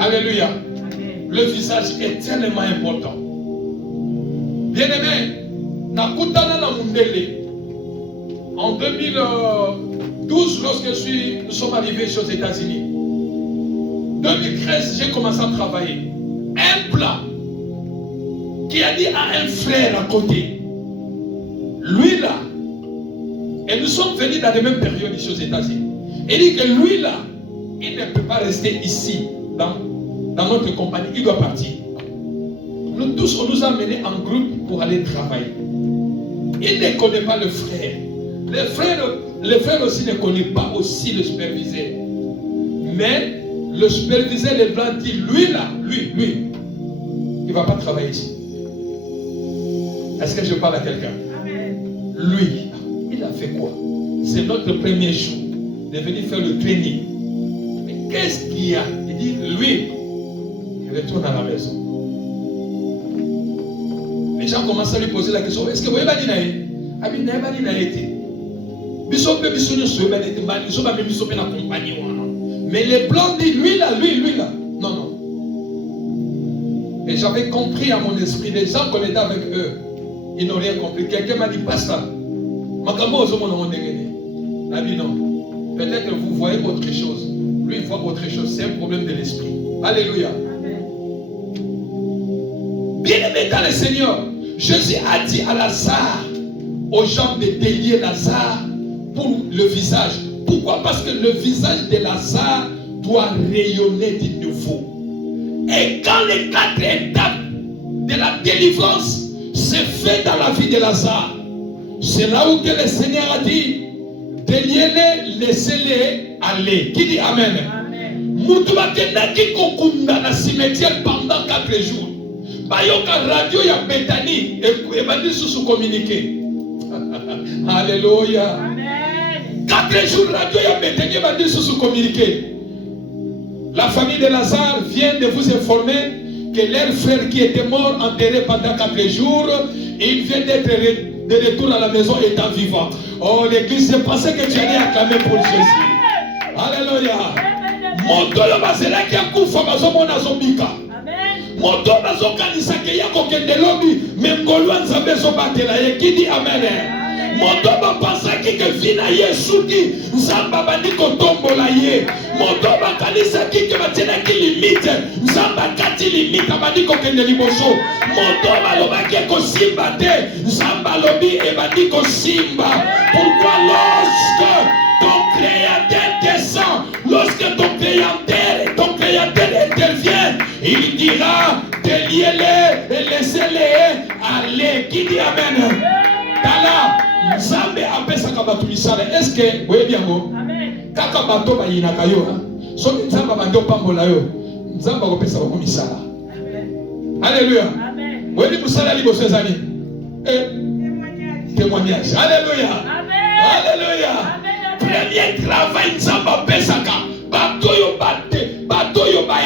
Alléluia. Le visage est tellement important. Bien-aimé, en 2012, lorsque nous sommes arrivés aux États-Unis, 2013, j'ai commencé à travailler. Un plan qui a dit à un frère à côté, lui là, et nous sommes venus dans les mêmes périodes ici aux États-Unis. Il dit que lui là, il ne peut pas rester ici dans notre compagnie, il doit partir. Nous tous, on nous a menés en groupe pour aller travailler. Il ne connaît pas le frère. Le frère aussi ne connaît pas aussi le superviseur. Mais le superviseur les blancs dit, lui là, lui, il ne va pas travailler ici. Est-ce que je parle à quelqu'un? Lui, il a fait quoi? C'est notre premier jour de venir faire le training. Mais qu'est-ce qu'il y a? Il dit, lui, il retourne à la maison. Les gens commencent à lui poser la question, est-ce que vous avez dit naïe? Ah oui, naïe, naïe, naïe. Mais les blancs disent, lui là. Non, non. Et j'avais compris à mon esprit, les gens qu'on était avec eux, ils n'ont rien compris. Quelqu'un m'a dit, pas ça. Non. Peut-être que vous voyez autre chose. Lui, il voit autre chose. C'est un problème de l'esprit. Alléluia. Bien-aimé dans le Seigneur, Jésus a dit à Lazare, aux gens de délier Lazare pour le visage. Pourquoi? Parce que le visage de Lazare doit rayonner de nouveau. Et quand les 4 étapes de la délivrance se fait dans la vie de Lazare, c'est là où que le Seigneur a dit, déliez-les, laissez-les aller. Qui dit Amen? Moutouma Kendaki Kokunda na cimetière pendant 4 jours. Bayoka radio ya Bethany et bandi sous communiqué. Alléluia. 4 jours radio ya Bethany et bandi sous communiqué. La famille de Lazare vient de vous informer que leur frère qui était mort enterré pendant 4 jours, il vient d'être de retour à la maison étant vivant. Oh l'église, c'est pensé que tu allais acclamer pour Jésus. Alléluia. Moto bazela qui a kufa bazomona zombika. Moto bazokanisa ke yako kende lobi mengolwa nzambe zobatela ye qui dit amen. Moto bapensa que vina Yesu ki nzamba bandi kotombola ye. Moto bakanisa que batela ki limite nzamba kati limite bandi kokende liboso. Moto baloba ke ko simba te nzamba lobi e bandi ko simba. Pourquoi lorsque ton créateur descend, lorsque ton créateur intervient, il dira déliez-les et laissez-les aller. Qui dit amen? Tala Nzambe apesaka batu misala. Est-ce que vous bien go? Kaka bato ba yinaka yo. So Nzamba bando pambola yo. Nzamba ko pesa ba misala. Alléluia. Amen. Weli musala liboso ezani. Témoignage. Alléluia. Amen. Alléluia. Amen. premier travail Nzamba Pesaka. Batoyo bate, batoyo ba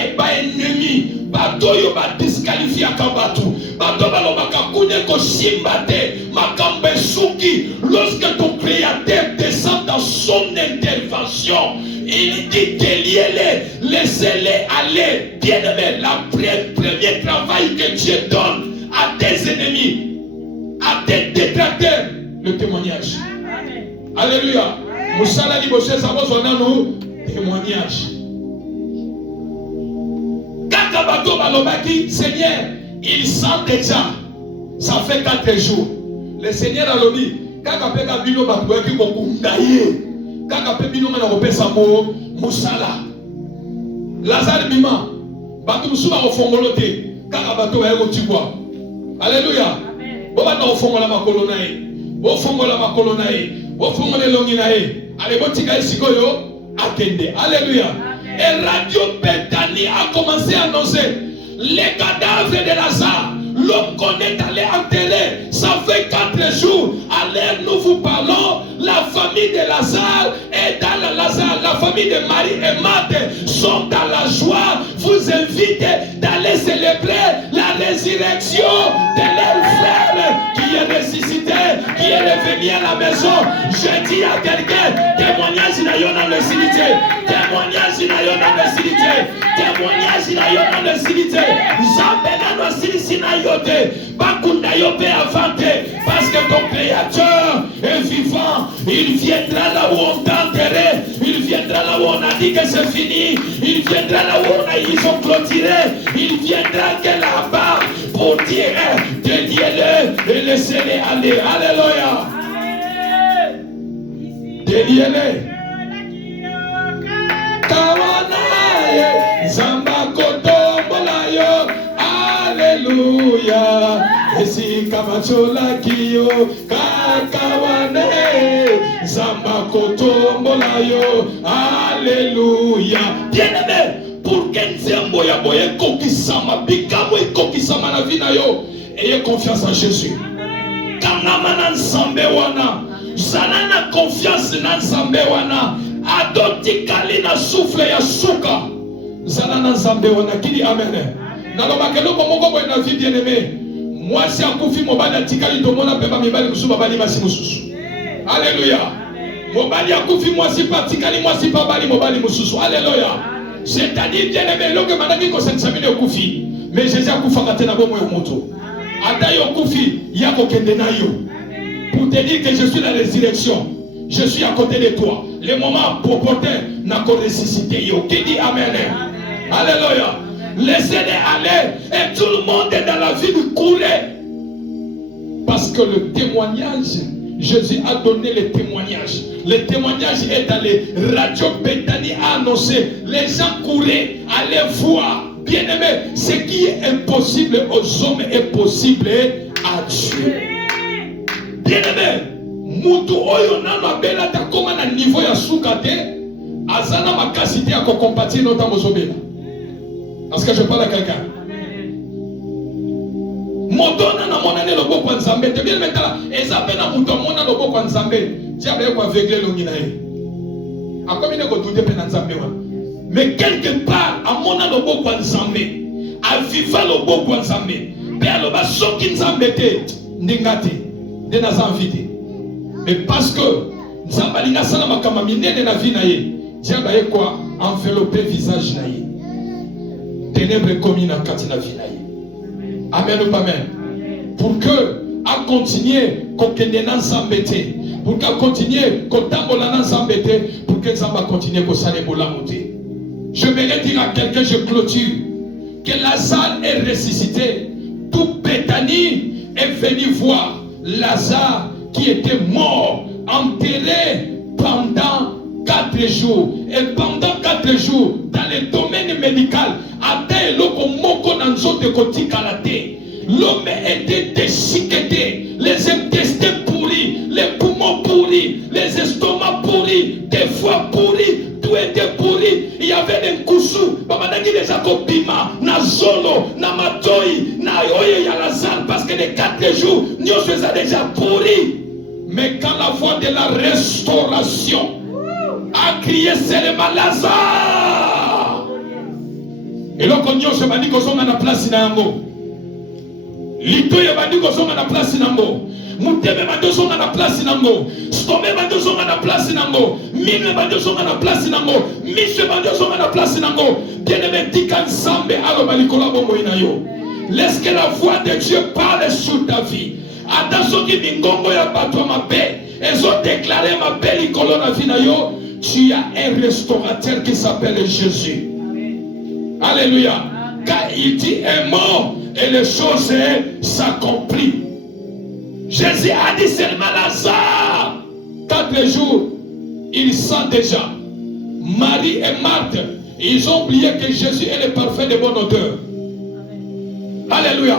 ennemi, batoyo ba disqualifié kabatu, bato balobaka kune ko shimbate, makambe suki. Lorsque ton créateur descend dans son intervention, il dit déliez-les, laissez-les aller. Bien-aimé, le premier travail que Dieu donne à tes ennemis, à tes détracteurs, le témoignage. Amen. Alléluia. Moussala dit Bossé, ça va sonner nous. Témoignage. Kakabato Balobaki, Seigneur, il sent déjà. Ça fait 4 jours. Le Seigneur a dit, Kakapeka Bino Bakouaki Kokundaye. Kakapeka Bino Manapesa Mo, Moussala. Lazare Bima, Batou Moussouba au Fongolote, Kakabato Bayo Tigua. Alléluia. Boba au Fongola Makolonae, au Fongola Makolonae, au Fongola Longinae. Allez, Botika Sikoyo. Attendez, alléluia. Et Radio Bethany a commencé à annoncer les cadavres de Lazare. L'homme qu'on est allé enterrer, ça fait 4 jours. Allez, nous vous parlons. La famille de Lazare est dans la famille de Marie et Marthe sont dans la joie. Vous invitez d'aller célébrer la résurrection de leur frère qui est ressuscité, qui est revenu à la maison. Je dis à quelqu'un, témoignage n'a rien dans le cimetière. Témoignage n'a rien dans le cimetière. Témoignage n'a rien dans le cimetière. Jamais dans le cimetière. Bakunda yope avante, parce que ton créateur est vivant. Il viendra là où on t'a enterré. Il viendra là où on a dit que c'est fini. Il viendra là où ils ont clôturé. Il viendra que là-bas pour dire déliez-le et laissez-les aller. Alléluia. Déliez-les. Kawanaye Zamba Koto Molayo. Alléluia. Esi Kamachola Kiyo Kakawane Zamba Koto Molayo. Alléluia. Bien-aimé, pour que Nzembo ya boye kokisama bikamo kokisama na vie na yo, ayez confiance en Jésus. Kanama na Nzambe wana, zanana confiance na Nzambe wana. Adopti kalina souffle ya suka. Zanana Nzambe wana kili amen. Nalobakelo komoko boye na vie bien-aimé. Moi si akufi mobali atikali tomona peba mibali mususu babali basi mususu. Alléluia. Mobali akufi moi si patikali moi si babali mobali mususu. Alléluia. C'est-à-dire bien-aimé loke manaki ko sensamine okufi. Mais Jésus akufa katena bomo yo moto. Ata yo okufi yako kende na yo. Pour te dire que je suis la résurrection. Je suis à côté de toi. Le moment opportun n'a qu'à ressusciter yo. Qui dit amen? Alléluia. Laissez-les aller et tout le monde est dans la vie de courir. Parce que le témoignage, Jésus a donné le témoignage. Le témoignage est dans les radios Bethany a annoncé. Les gens couraient, allaient voir. Bien-aimé, ce qui est impossible aux hommes est possible à Dieu. Bien-aimé, Moutou Oyo Nano Bela Takoma na niveau ya soukate, Azana makasité à compatir notre mozobela. Parce que je parle à quelqu'un. Modona na monane lobo kwa Nzambe. Te bien metala. Ezape na muto mona lobo kwa Nzambe. Diable est quoi aveuglé l'onginae. A combien de douter pe na Nzambe wa. Mais quelque part, à mona lobo kwa Nzambe. A viva lobo kwa Nzambe. Pe aloba soki Nzambe te. Ndingate. De na zanvite. Mais parce que Nzambe linga sana makama minene na vie na ye. Diable est quoi enveloppé visage na ye. Ténèbres commis dans la vie. Amen ou pas amen. Pour que à continuer qu'on s'embêter, pour qu'à continuer qu'on s'embêter, pour que ça va continuer qu'on s'allait monter. Je vais dire à quelqu'un, je clôture, que Lazare est ressuscité. Tout Bethany est venu voir Lazare qui était mort, enterré pendant 4 jours. Et pendant 4 jours, dans le domaine médical, l'homme était déchiqueté, les intestins pourris, les poumons pourris, les estomacs pourris, des foies pourris, tout était pourri. Il y avait des coussous, déjà copima, na zolo, na matoi, na oye ya Lazare, parce que les 4 jours, nous faisons déjà pourri. Mais quand la voix de la restauration crié seulement Lazare. Et là, quand on va dire qu'on a la place dans l'ango. Lito ya bandi ko zonga na place nango. Mutebe bandi zonga na place nango. Stome bandi zonga na place nango. Mine bandi zonga na place nango. Mise bandi zonga na place nango. Bien-aimé, dit qu'ensemble alo balikola bongo inayo. Laisse que la voix de Dieu parle sur ta vie. Attention qui mingongo ya bato ma paix. Ils ont déclaré ma paix likolo na vie na yo. Tu as un restaurateur qui s'appelle Jésus. Alléluia. Quand il dit un mot et les choses s'accomplissent. Jésus a dit seulement Lazare. 4 jours, il sent déjà. Marie et Marthe, ils ont oublié que Jésus est le parfait de bonne odeur. Alléluia.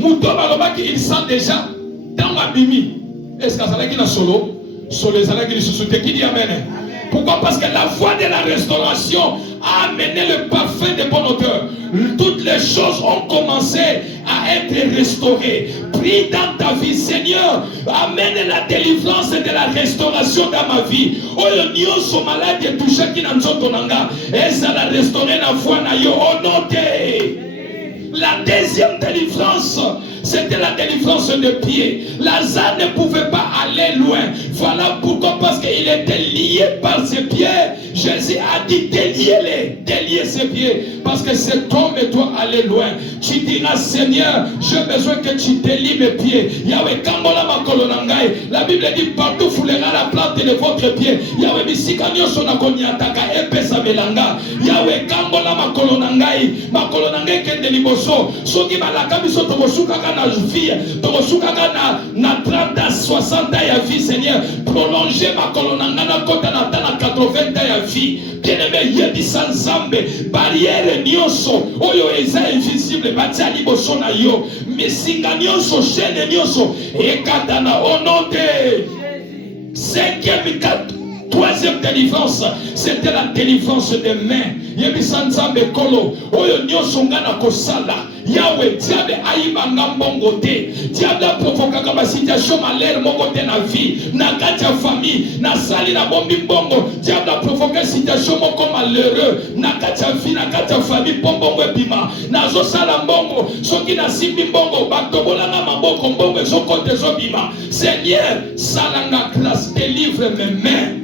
Mouto Balobaki, il sent déjà dans la bimi. Est-ce que ça a été solo? Solo, ça a été sous-souté. Qui dit Amen? Pourquoi? Parce que la voie de la restauration a amené le parfum de bonne odeur. Toutes les choses ont commencé à être restaurées. Prie dans ta vie, Seigneur, amène la délivrance de la restauration dans ma vie. Oh, le sont malade et touché qui n'en sont tonanga. Et ça l'a restauré la foi na yo. Oh, notez. La deuxième délivrance, c'était la délivrance de pied. Lazare ne pouvait pas aller loin. Voilà pourquoi, parce qu'il était lié par ses pieds. Jésus a dit délier ses pieds. Parce que cet homme doit aller loin. Tu diras, Seigneur, j'ai besoin que tu délies mes pieds. Yahweh, Kambola Makolonangai. La Bible dit, partout foulera la plante de votre pied. Yahweh, Misikanyo Sonakonyataka, Epesa Melanga. Yahweh, Kambola Makolonangai. Makolonangai Kendelibos. Soki balaka biso tokosukaka na vie, tokosukaka na 30 à 60 ans ya vie, Seigneur, prolonger makolo na ngana kota na 80 ans ya vie. Bien-aimé, yebisa Nzambe barrière nyonso oyo eza invisible batia liboso na yo, misinga nyonso, chaîne nyonso ekata na au nom de Jésus. Troisième délivrance, c'était la délivrance des mains. Yebisa Nzambe kolo oyo nyonso ngana kosala. Yahweh, diable aïba ngambongo te. Diable a provoqué comme situation malheur moko te na vie, na kati ya famille, na sali na bombi mbongo. Diable a provoqué situation moko malheureux, na kati ya vie, na kati ya famille pombongo ebima. Na zo sala mbongo, soki na simbi mbongo, batobola na maboko mbongo ezokote zobima. Seigneur, salanga grâce, délivre mes mains.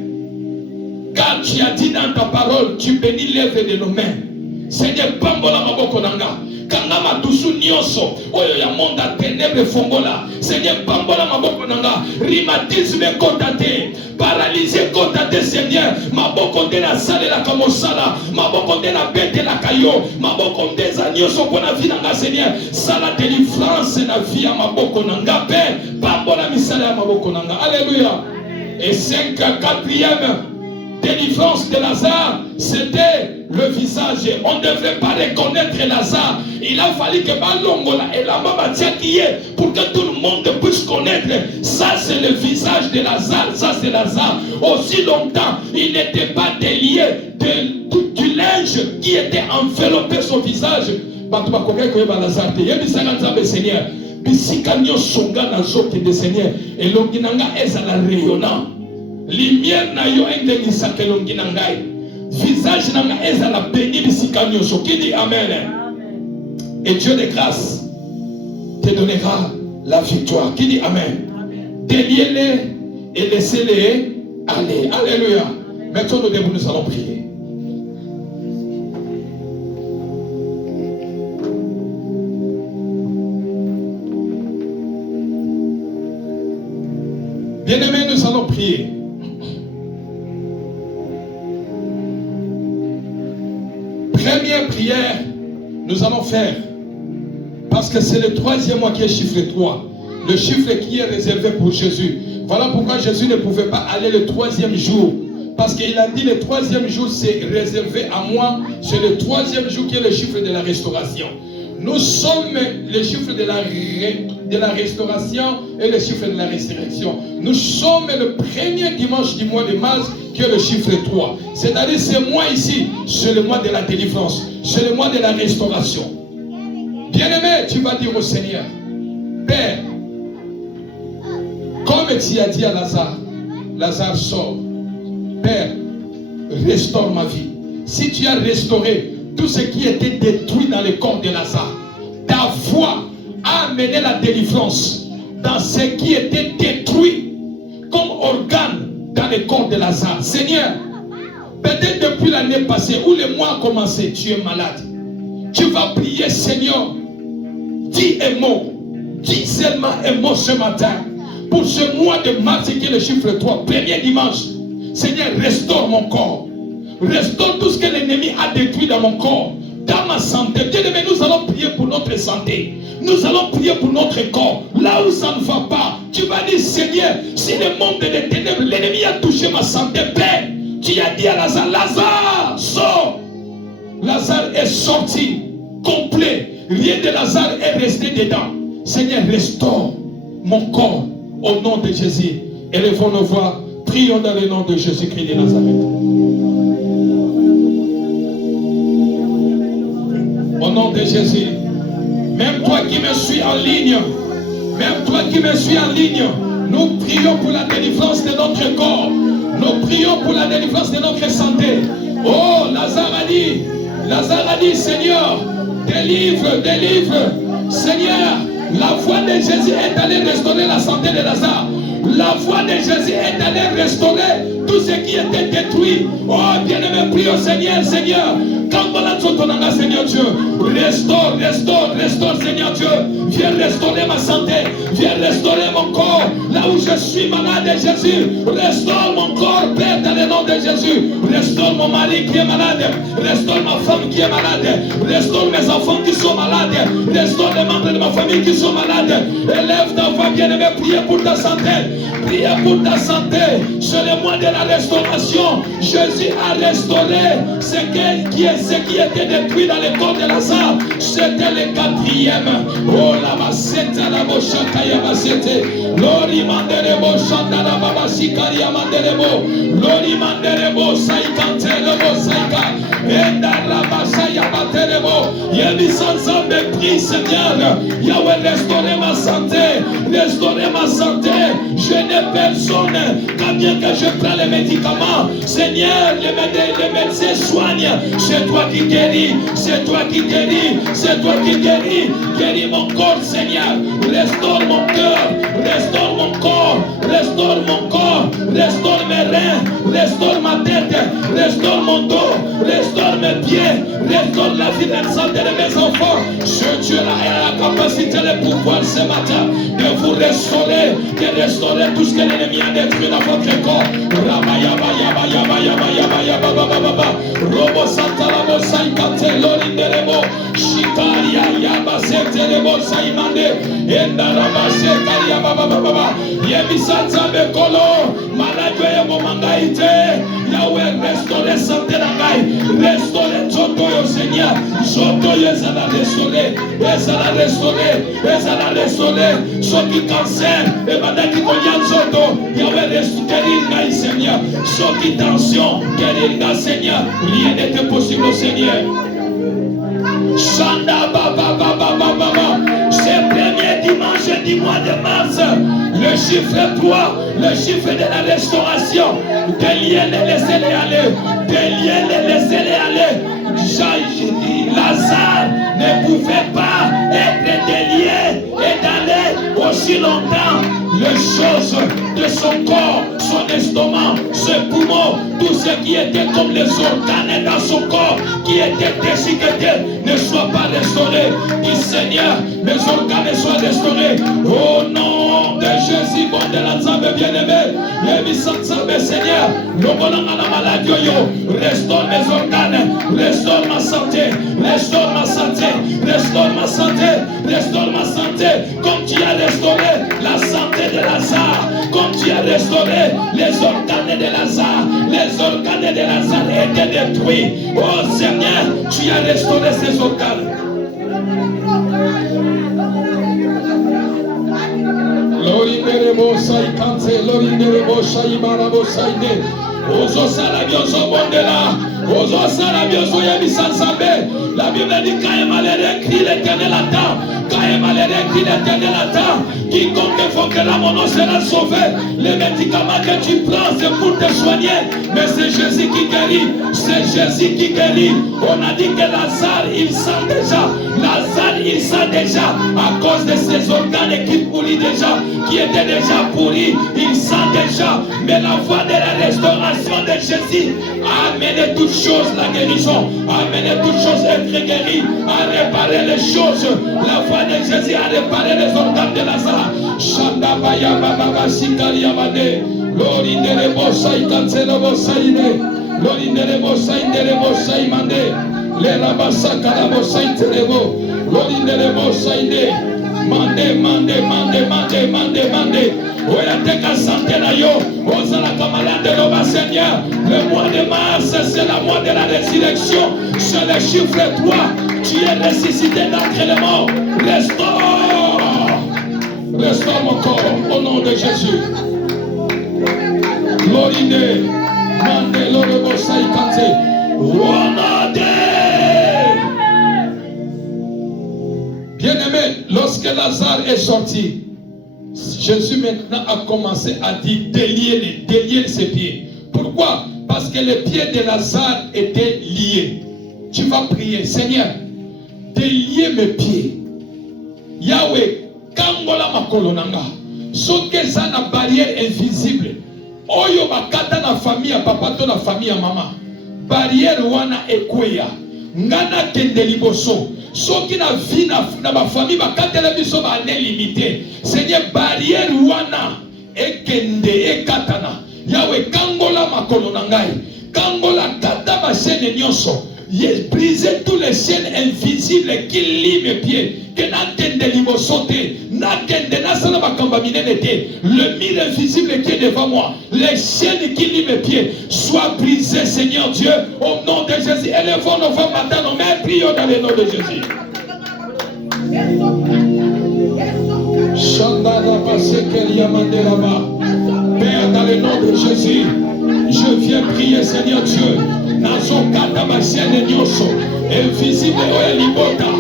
Car tu as dit dans ta parole, tu bénis l'œuvre de nos mains. Seigneur, pambola maboko nanga. Kanga matusu nyonso oyo ya monde a ténèbres fongola. Seigneur, pambola maboko nanga. Rhumatisme kotate, paralysé kotate, Seigneur. Maboko de la salle la kamosala, maboko de la bête la kayo, maboko des nyonso pona vie nanga, Seigneur. Sala délivrance na vie ya maboko nanga pe, pambola misala ya maboko nanga. Alléluia. Et 4e délivrance de Lazare, c'était le visage. On ne devait pas reconnaître Lazare. Il a fallu que Balongola et la Mabatia qui est pour que tout le monde puisse connaître. Ça, c'est le visage de Lazare. Ça, c'est Lazare. Aussi longtemps, il n'était pas délié du linge qui était enveloppé son visage. Seigneur, Bissikagno Songa na zote de Seigneur, et l'onginanga est à la rayonnant. Lumière na yo engeni sakelongi na ngai. Visage na ngai ezala béni bisika nyonso. Qui dit amen. Et Dieu de grâce te donnera la victoire. Qui dit amen. Déliez-les et laissez-les aller. Alléluia. Maintenant nous debout, nous allons prier. Bien-aimés, nous allons prier. Première prière, nous allons faire, parce que c'est le 3e mois qui est chiffre 3, le chiffre qui est réservé pour Jésus. Voilà pourquoi Jésus ne pouvait pas aller le 3e jour, parce qu'il a dit le 3e jour c'est réservé à moi, c'est le 3e jour qui est le chiffre de la restauration. Nous sommes le chiffre de la restauration et le chiffre de la résurrection. Nous sommes le premier dimanche du mois de mars qui est le chiffre 3. C'est-à-dire ce mois ici, c'est le mois de la délivrance. C'est le mois de la restauration. Bien-aimé, tu vas dire au Seigneur, Père, comme tu as dit à Lazare, Lazare sort. Père, restaure ma vie. Si tu as restauré tout ce qui était détruit dans le corps de Lazare, ta foi a amené la délivrance dans ce qui était détruit comme organe dans le corps de Lazare. Seigneur, peut-être depuis l'année passée où le mois a commencé, tu es malade. Tu vas prier, Seigneur. Dis un mot. Dis seulement un mot ce matin. Pour ce mois de mars qui est le chiffre 3, premier dimanche. Seigneur, restaure mon corps. Restaure tout ce que l'ennemi a détruit dans mon corps, dans ma santé. Bien-aimé, nous allons prier pour notre santé. Nous allons prier pour notre corps. Là où ça ne va pas, tu vas dire, Seigneur, si le monde des ténèbres, l'ennemi a touché ma santé, paix. Tu as dit à Lazare, Lazare, sors. Lazare est sorti, complet. Rien de Lazare est resté dedans. Seigneur, restaure mon corps au nom de Jésus. Élevons nos voix, prions dans le nom de Jésus-Christ de Nazareth. Au nom de Jésus, même toi qui me suis en ligne, même toi qui me suis en ligne, nous prions pour la délivrance de notre corps. Nous prions pour la délivrance de notre santé. Oh, Lazare a dit, Seigneur, délivre, délivre. Seigneur, la voix de Jésus est allée restaurer la santé de Lazare. La voix de Jésus est allée restaurer tout ce qui était détruit. Oh, bien-aimé, prie au Seigneur, Seigneur. Quand on a ton Seigneur Dieu, restaure, restaure, restaure, Seigneur Dieu. Viens restaurer ma santé. Viens restaurer mon corps. Là où je suis malade, Jésus. Restaure mon corps, Père, dans le nom de Jésus. Restaure mon mari qui est malade. Restaure ma femme qui est malade. Restaure mes enfants qui sont malades. Restaure les membres de ma famille qui sont malades. Élève ta voix, bien-aimé, priez pour ta santé. Priez pour ta santé. C'est le mois de la restauration. Jésus a restauré ce qui était détruit dans le corps de Lazare. C'était le 4e. Oh la masette, la bochaka ya masette. Lori manderebo chandala baba sikari ya manderebo. Lori manderebo saikante lebo saika. Enda la basa ya baterebo. Yebi sansambe prie Seigneur. Yahweh restaurer ma santé. Restaurer ma santé. Je n'ai personne. Quand bien que je prends les médicaments, Seigneur, les médecins soignent. C'est toi qui guéris. C'est toi qui guéris. C'est toi qui guéris. Guéris mon corps, Seigneur. Restaure mon cœur. Restaure mon corps. Restaure mon corps. Restaure mes reins. Restaure ma tête. Restaure mon dos. Restaure mes pieds. Restaure la vie et la santé de mes enfants. Ce Dieu-là a la capacité, le pouvoir ce matin de vous restaurer. De restaurer tout ce que l'ennemi a détruit dans votre corps. Rabayaba yaba yaba yaba yaba yaba baba baba. Robo santa la bossa ikate lorinderebo. Shikaria yaba seterebo saimande. Enda raba sekaria baba baba. Yebi santa bekolo. Malade yebo mangaite. Yahweh restaurer santé nangai. Restaurer Zoto yo Seigneur. Zoto yo ezala restaurer. Ezala restaurer. Ezala restaurer. Soki cancer. Ebadaki konya Zoto. Yahweh restaurer ngai Seigneur. Soki tension. Guérir ngai Seigneur. Rien n'était possible au Seigneur. Chanda baba baba baba. C'est le premier dimanche du mois de mars. Le chiffre 3, le chiffre de la restauration. Déliez les laissez-les aller. Déliez les laissez-les aller. Lazare ne pouvait pas être délié et d'aller aussi longtemps. Les choses de son corps, son estomac, ses poumons, tout ce qui était comme les organes dans son corps, qui étaient déchiquetés, ne soient pas restaurés. Dis Seigneur, mes organes soient restaurés. Au nom de Jésus, bon de la Zambé bien-aimé, Seigneur, la maladie, restaure mes organes, restaure ma santé, restaure ma santé, restaure ma santé, restaure ma santé, comme tu as restauré la santé de Lazare, comme tu as restauré les organes de Lazare. Les organes de Lazare étaient détruits. Oh Seigneur, tu as restauré ces organes. Lorinderebo saikante, lorinderebo shaibarabo saide. Ozo salabio sobondela, ozo salabio soyabisa sabe. La Bible dit quand est malheureux, crie l'Éternel attend. Quand est malheureux, crie l'Éternel attend. Quiconque invoquera mon nom sera sauvé. Les médicaments que tu prends, c'est pour te soigner. Mais c'est Jésus qui guérit. guérit. C'est Jésus qui guérit. On a dit que Lazare, il sent déjà. Lazare, il sent déjà à cause de ses organes qui pourrit déjà, qui étaient déjà pourris. Il sent déjà. Mais la voie de la restauration de Jésus a amené toutes choses, la guérison, a amené toutes choses être guéri, a réparé les choses. La voie de Jésus a réparé les organes de Lazare. Shanda baya baba sikari yamade. Lori ndere bosai kanselo bosai ne. Lori ndere bosai mande. Le rabasa kala bosai terebo. Lori ndere bosai ne. Mande. Oyateka santé na yo. Ozala kamalade loba Seigneur. Le mois de mars, c'est le mois de la résurrection. C'est le chiffre 3. Tu es ressuscité d'entre les morts. Restaure mon corps au nom de Jésus. Lorine, mande lorebo saikate. Bien-aimé, lorsque Lazare est sorti, Jésus maintenant a commencé à dire délier ses pieds. Pourquoi? Parce que les pieds de Lazare étaient liés. Tu vas prier, Seigneur, délier mes pieds. Yahweh, kangola makolo nanga. Soke za na barrière invisible. Oyo bakata na famille ya papa to na famille ya mama. Barrière wana ekweya. Ngana kende liboso. Soki na vie na ba famille bakatela biso ba ne limité. Seigneur, barrière wana ekende ekatana. Yahweh, kangola makolo nangai. Kangola kata ba chaîne nyonso. Briser tous les chaînes invisibles qui lient mes pieds. Que n'attende libosote, n'attende nasana bakamba minenete. Le mur invisible qui est devant moi, les chaînes qui lient mes pieds, soient brisées, Seigneur Dieu, au nom de Jésus. Élevons nos voix maintenant, nos mains, prions dans le nom de Jésus. Père, dans le nom de Jésus, je viens prier, Seigneur Dieu. Nazokata machene nyoso invisible oya libota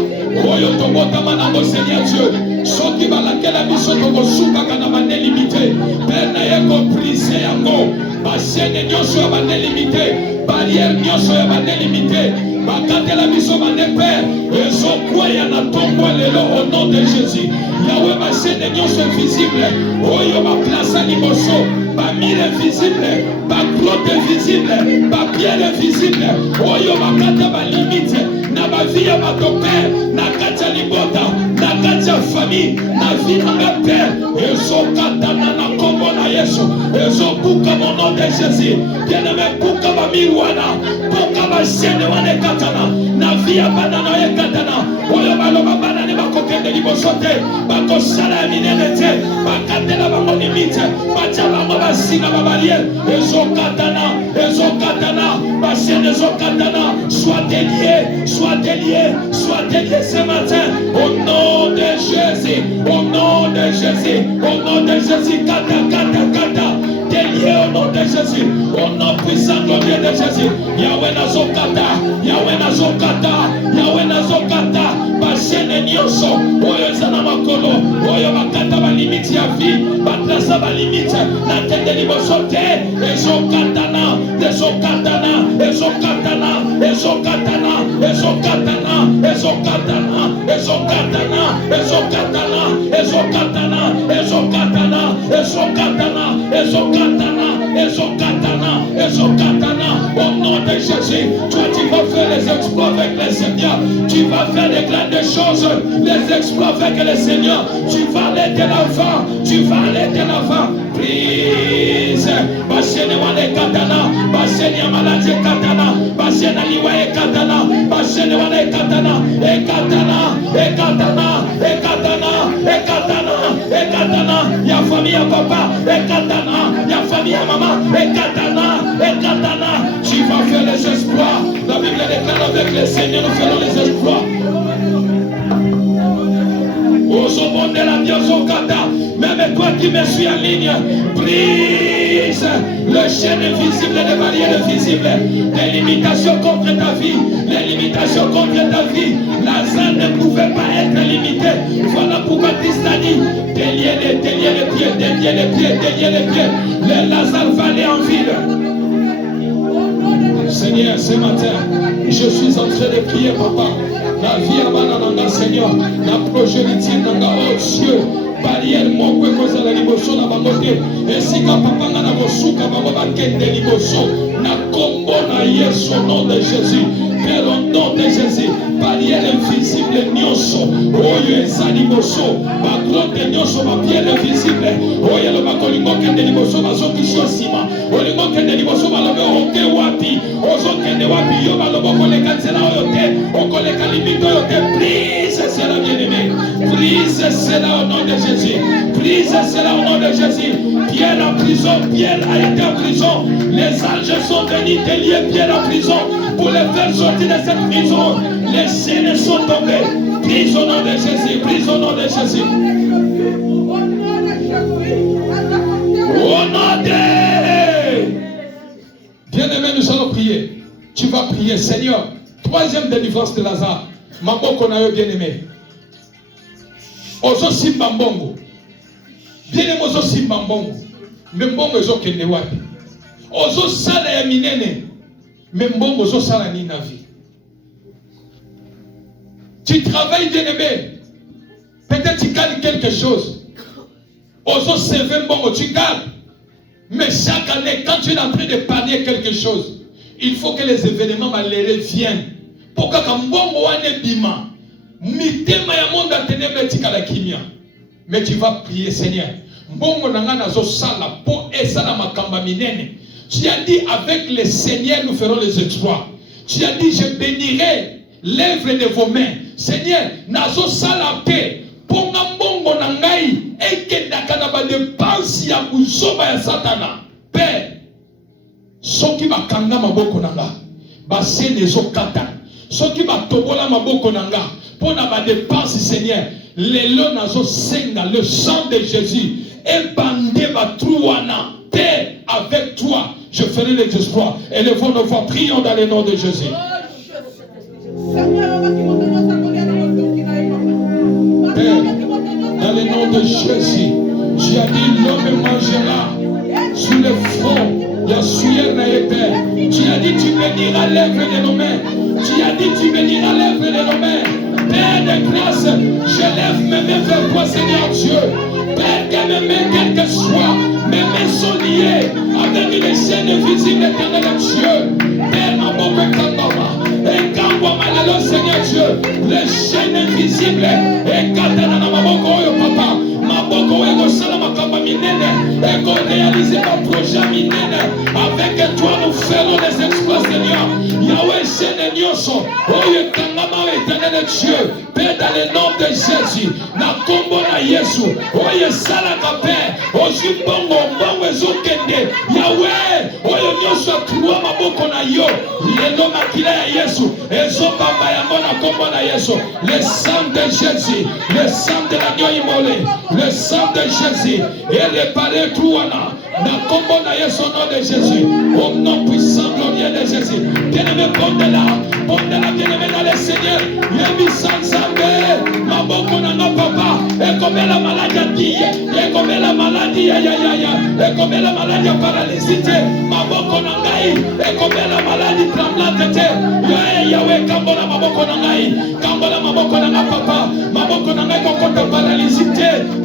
oyo tobota manango Seigneur Dieu soki balakela biso tokosuka kana bane limité Père na yeko brise yango machene nyoso ya bane limité barrière nyoso ya bane limité bakatela biso bane Père ezokwea na tombo lelo au nom de Jésus Yahweh machene nyoso invisible oyo baplace liboso bamire invisible bagrotte invisible bapiere invisible oyo bakata balimite na bavie ya bato Père na kati ya libota na kati ya famille na vie na nga Père ezokatana na kombo na Yesu ezobuka mon nom de Jésus bien-aimé buka bamiri wana buka bashene wana ekatana na vie ya bana na ekatana oyo baloba bana ne bakokende liboso te bakosala ya minene te bakatela bango limite batia bango basinga babariere ezokatana bashene ezokatana soit délié ce matin au nom de Jésus au nom de Jésus kata délié au nom de Jésus au nom puissant glorieux de Jésus Yahweh nazokata bashene nyonso oyo ezana makolo oyo bakata balimiti ya vie batrasa balimiti na tende liboso te ezokatana au nom de Jésus. Toi tu vas faire les exploits avec le Seigneur, tu vas faire des grandes choses, les exploits avec le Seigneur, tu vas aller de l'avant, Please bashene wane katana bashene ya maladie katana bashene liwa katana bashene wane katana ekatana ya famille ya papa ekatana ya famille ya mama ekatana. Tu vas faire les exploits. La Bible déclare avec le Seigneur nous ferons les exploits. Même toi qui me suis en ligne, brise le chaîne invisible, les barrières invisibles, les limitations contre ta vie, les limitations contre ta vie. Lazare ne pouvait pas être limité. Voilà pourquoi Christ a dit délier les pieds. Les Lazare va aller en ville. Seigneur, ce matin, je suis en train de prier, papa. La vie à Banananga, Seigneur, la progéniture, oh Dieu, barrière, mon quoi, cause la liboso, la bamote, et si papa, na bosuka, baba, kende liboso, na combo, na yes, au nom de Jésus, Père, au nom de Jésus, barrière invisible, nyoso, oh yes, liboso, ma grotte, nyoso, ma pierre invisible, oh yes, le bacolingo, kende liboso, ma zone qui soit sima, olingo, kende liboso, ma lobe, oke wapi, ozo, kende wapi, yo, ma lobo, kole, kansela, oyote, okole, kalimito, oyote, brise, c'est la bien-aimée, brise, c'est là au nom de Jésus, brise, c'est là au nom de Jésus, Pierre en prison, Pierre a été en prison, les anges sont venus délier Pierre en prison, pour les faire sortir de cette prison, les chaînes sont tombées, brise au nom de Jésus, brise au nom de Jésus. Au nom de... Bien-aimé, nous allons prier. Tu vas prier, Seigneur. Troisième délivrance de Lazare. Mambo qu'on a eu bien-aimé. Ozo simba mbongo. Bien-aimé ozo simba mbongo. Mbongo ozo kende wapi. Ozo sala ya minene. Mbongo ozo sala ni na vie. Tu travailles bien-aimé. Peut-être tu gagnes quelque chose. Ozo serve mbongo, tu gagnes. Mais chaque année, quand tu es en train de parier quelque chose, il faut que les événements malheureux viennent. Pourquoi quand mbongo wane bima, mitema ya monde atenebre tika la kimia. Mais tu vas prier, Seigneur. Mbongo nanga nazo sala po esala makamba minene. Tu as dit avec le Seigneur nous ferons les exploits. Tu as dit je bénirai l'œuvre de vos mains. Seigneur, nazo sala pe ponga mbongo nangai ekendaka na ba dépense ya kuzoba ya Satana. Père, soki bakanga maboko nanga base nezokata. Soki batobola maboko nanga pona ba dépense Seigneur. Lelo nazo senga le sang de Jésus et bandé ba truana. Père, avec toi je ferai les exploits. Élevons nos voix, prions dans le nom de Jésus. Père, dans le nom de Jésus, tu as dit l'homme mangera sur le front. Tu as dit tu béniras l'œuvre de nos mains. Tu as dit tu béniras l'œuvre de nos mains. Père de grâce, je lève mes mains vers toi, Seigneur Dieu. Père, que mes mains, quelles que soient, mes mains sont liées avec les chaînes visibles éternelles de Dieu. Père, ma bonne Kangoma, et Kangoma, le Seigneur Dieu, les chaînes invisibles, et Katana, ma bonne papa, ma bonne Egosala, ma kamba minene, et qu'on réalise mon projet minene. Avec toi, nous ferons les exploits, Seigneur. Yahweh, chaîne Nyoso, Oye Kangama, éternel de Dieu. Père, dans le nom de Jésus, na kombo na Yesu, Oye Salaka Père, Oji Bongo, Bongo Ezokende, Yahweh, Oye Nyoso, Trois Maboko na Yo, Lelo Makila ya Yesu, Ezobamba Yango na kombo na Yesu, le sang de Jésus, le sang de l'agneau immolé, le sang de Jésus, et réparer tout wana, na kombo na Yesu au nom de Jésus, au nom puissant, glorieux de Jésus. Bien-aimé, bonne-la, bien-aimé dans le Seigneur, Yemi Sansambe, Maboko na papa, et comme la maladie, et comme la maladie, et comme la maladie paralysée, Maboko na ngai, et comme la maladie tremblante, Yahweh, Kambola Maboko na ngai, Kambola Maboko na papa, Maboko na ngai, kokota paralysée,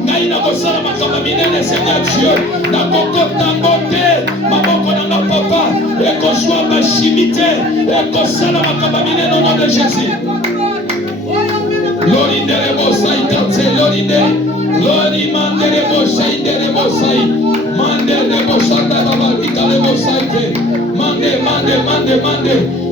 ngai na kosala makamba minene, Seigneur Dieu, na kokota ngote, Maboko na papa, et qu'on soit ma chimité, et qu'on sala makamba minene au nom de Jésus. Lori derebo sai tante lori de lori manderebo sai derebo sai manderebo sanda baba ikalebo sai te mande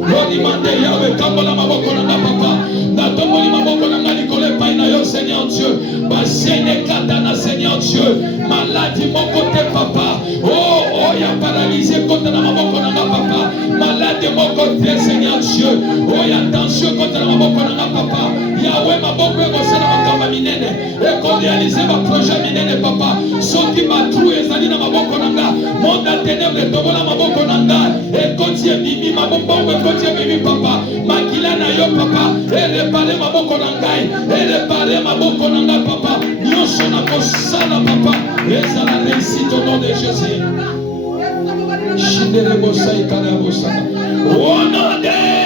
lori mande yawe kambola maboko na papa na tomoli maboko na ngali kole pai na yo Seigneur Dieu basene katana Seigneur Dieu maladie mon côté papa oh ya paralysé côté na maboko na papa malade mon côté Seigneur Dieu oh ya tension côté na maboko na papa Yahweh maboko ekosala makamba minene ekorealize baprojet minene papa soki batru ezali na maboko na nga monde ya ténèbre etobola maboko na nga ekoti ebimi mabobongo ekoti ebimi papa makila na yo papa erepare maboko na ngai erepare maboko na nga papa nyonso na kosala papa ezala réussite au nom de Jésus. Shinderebo saikana bosaka Au nom de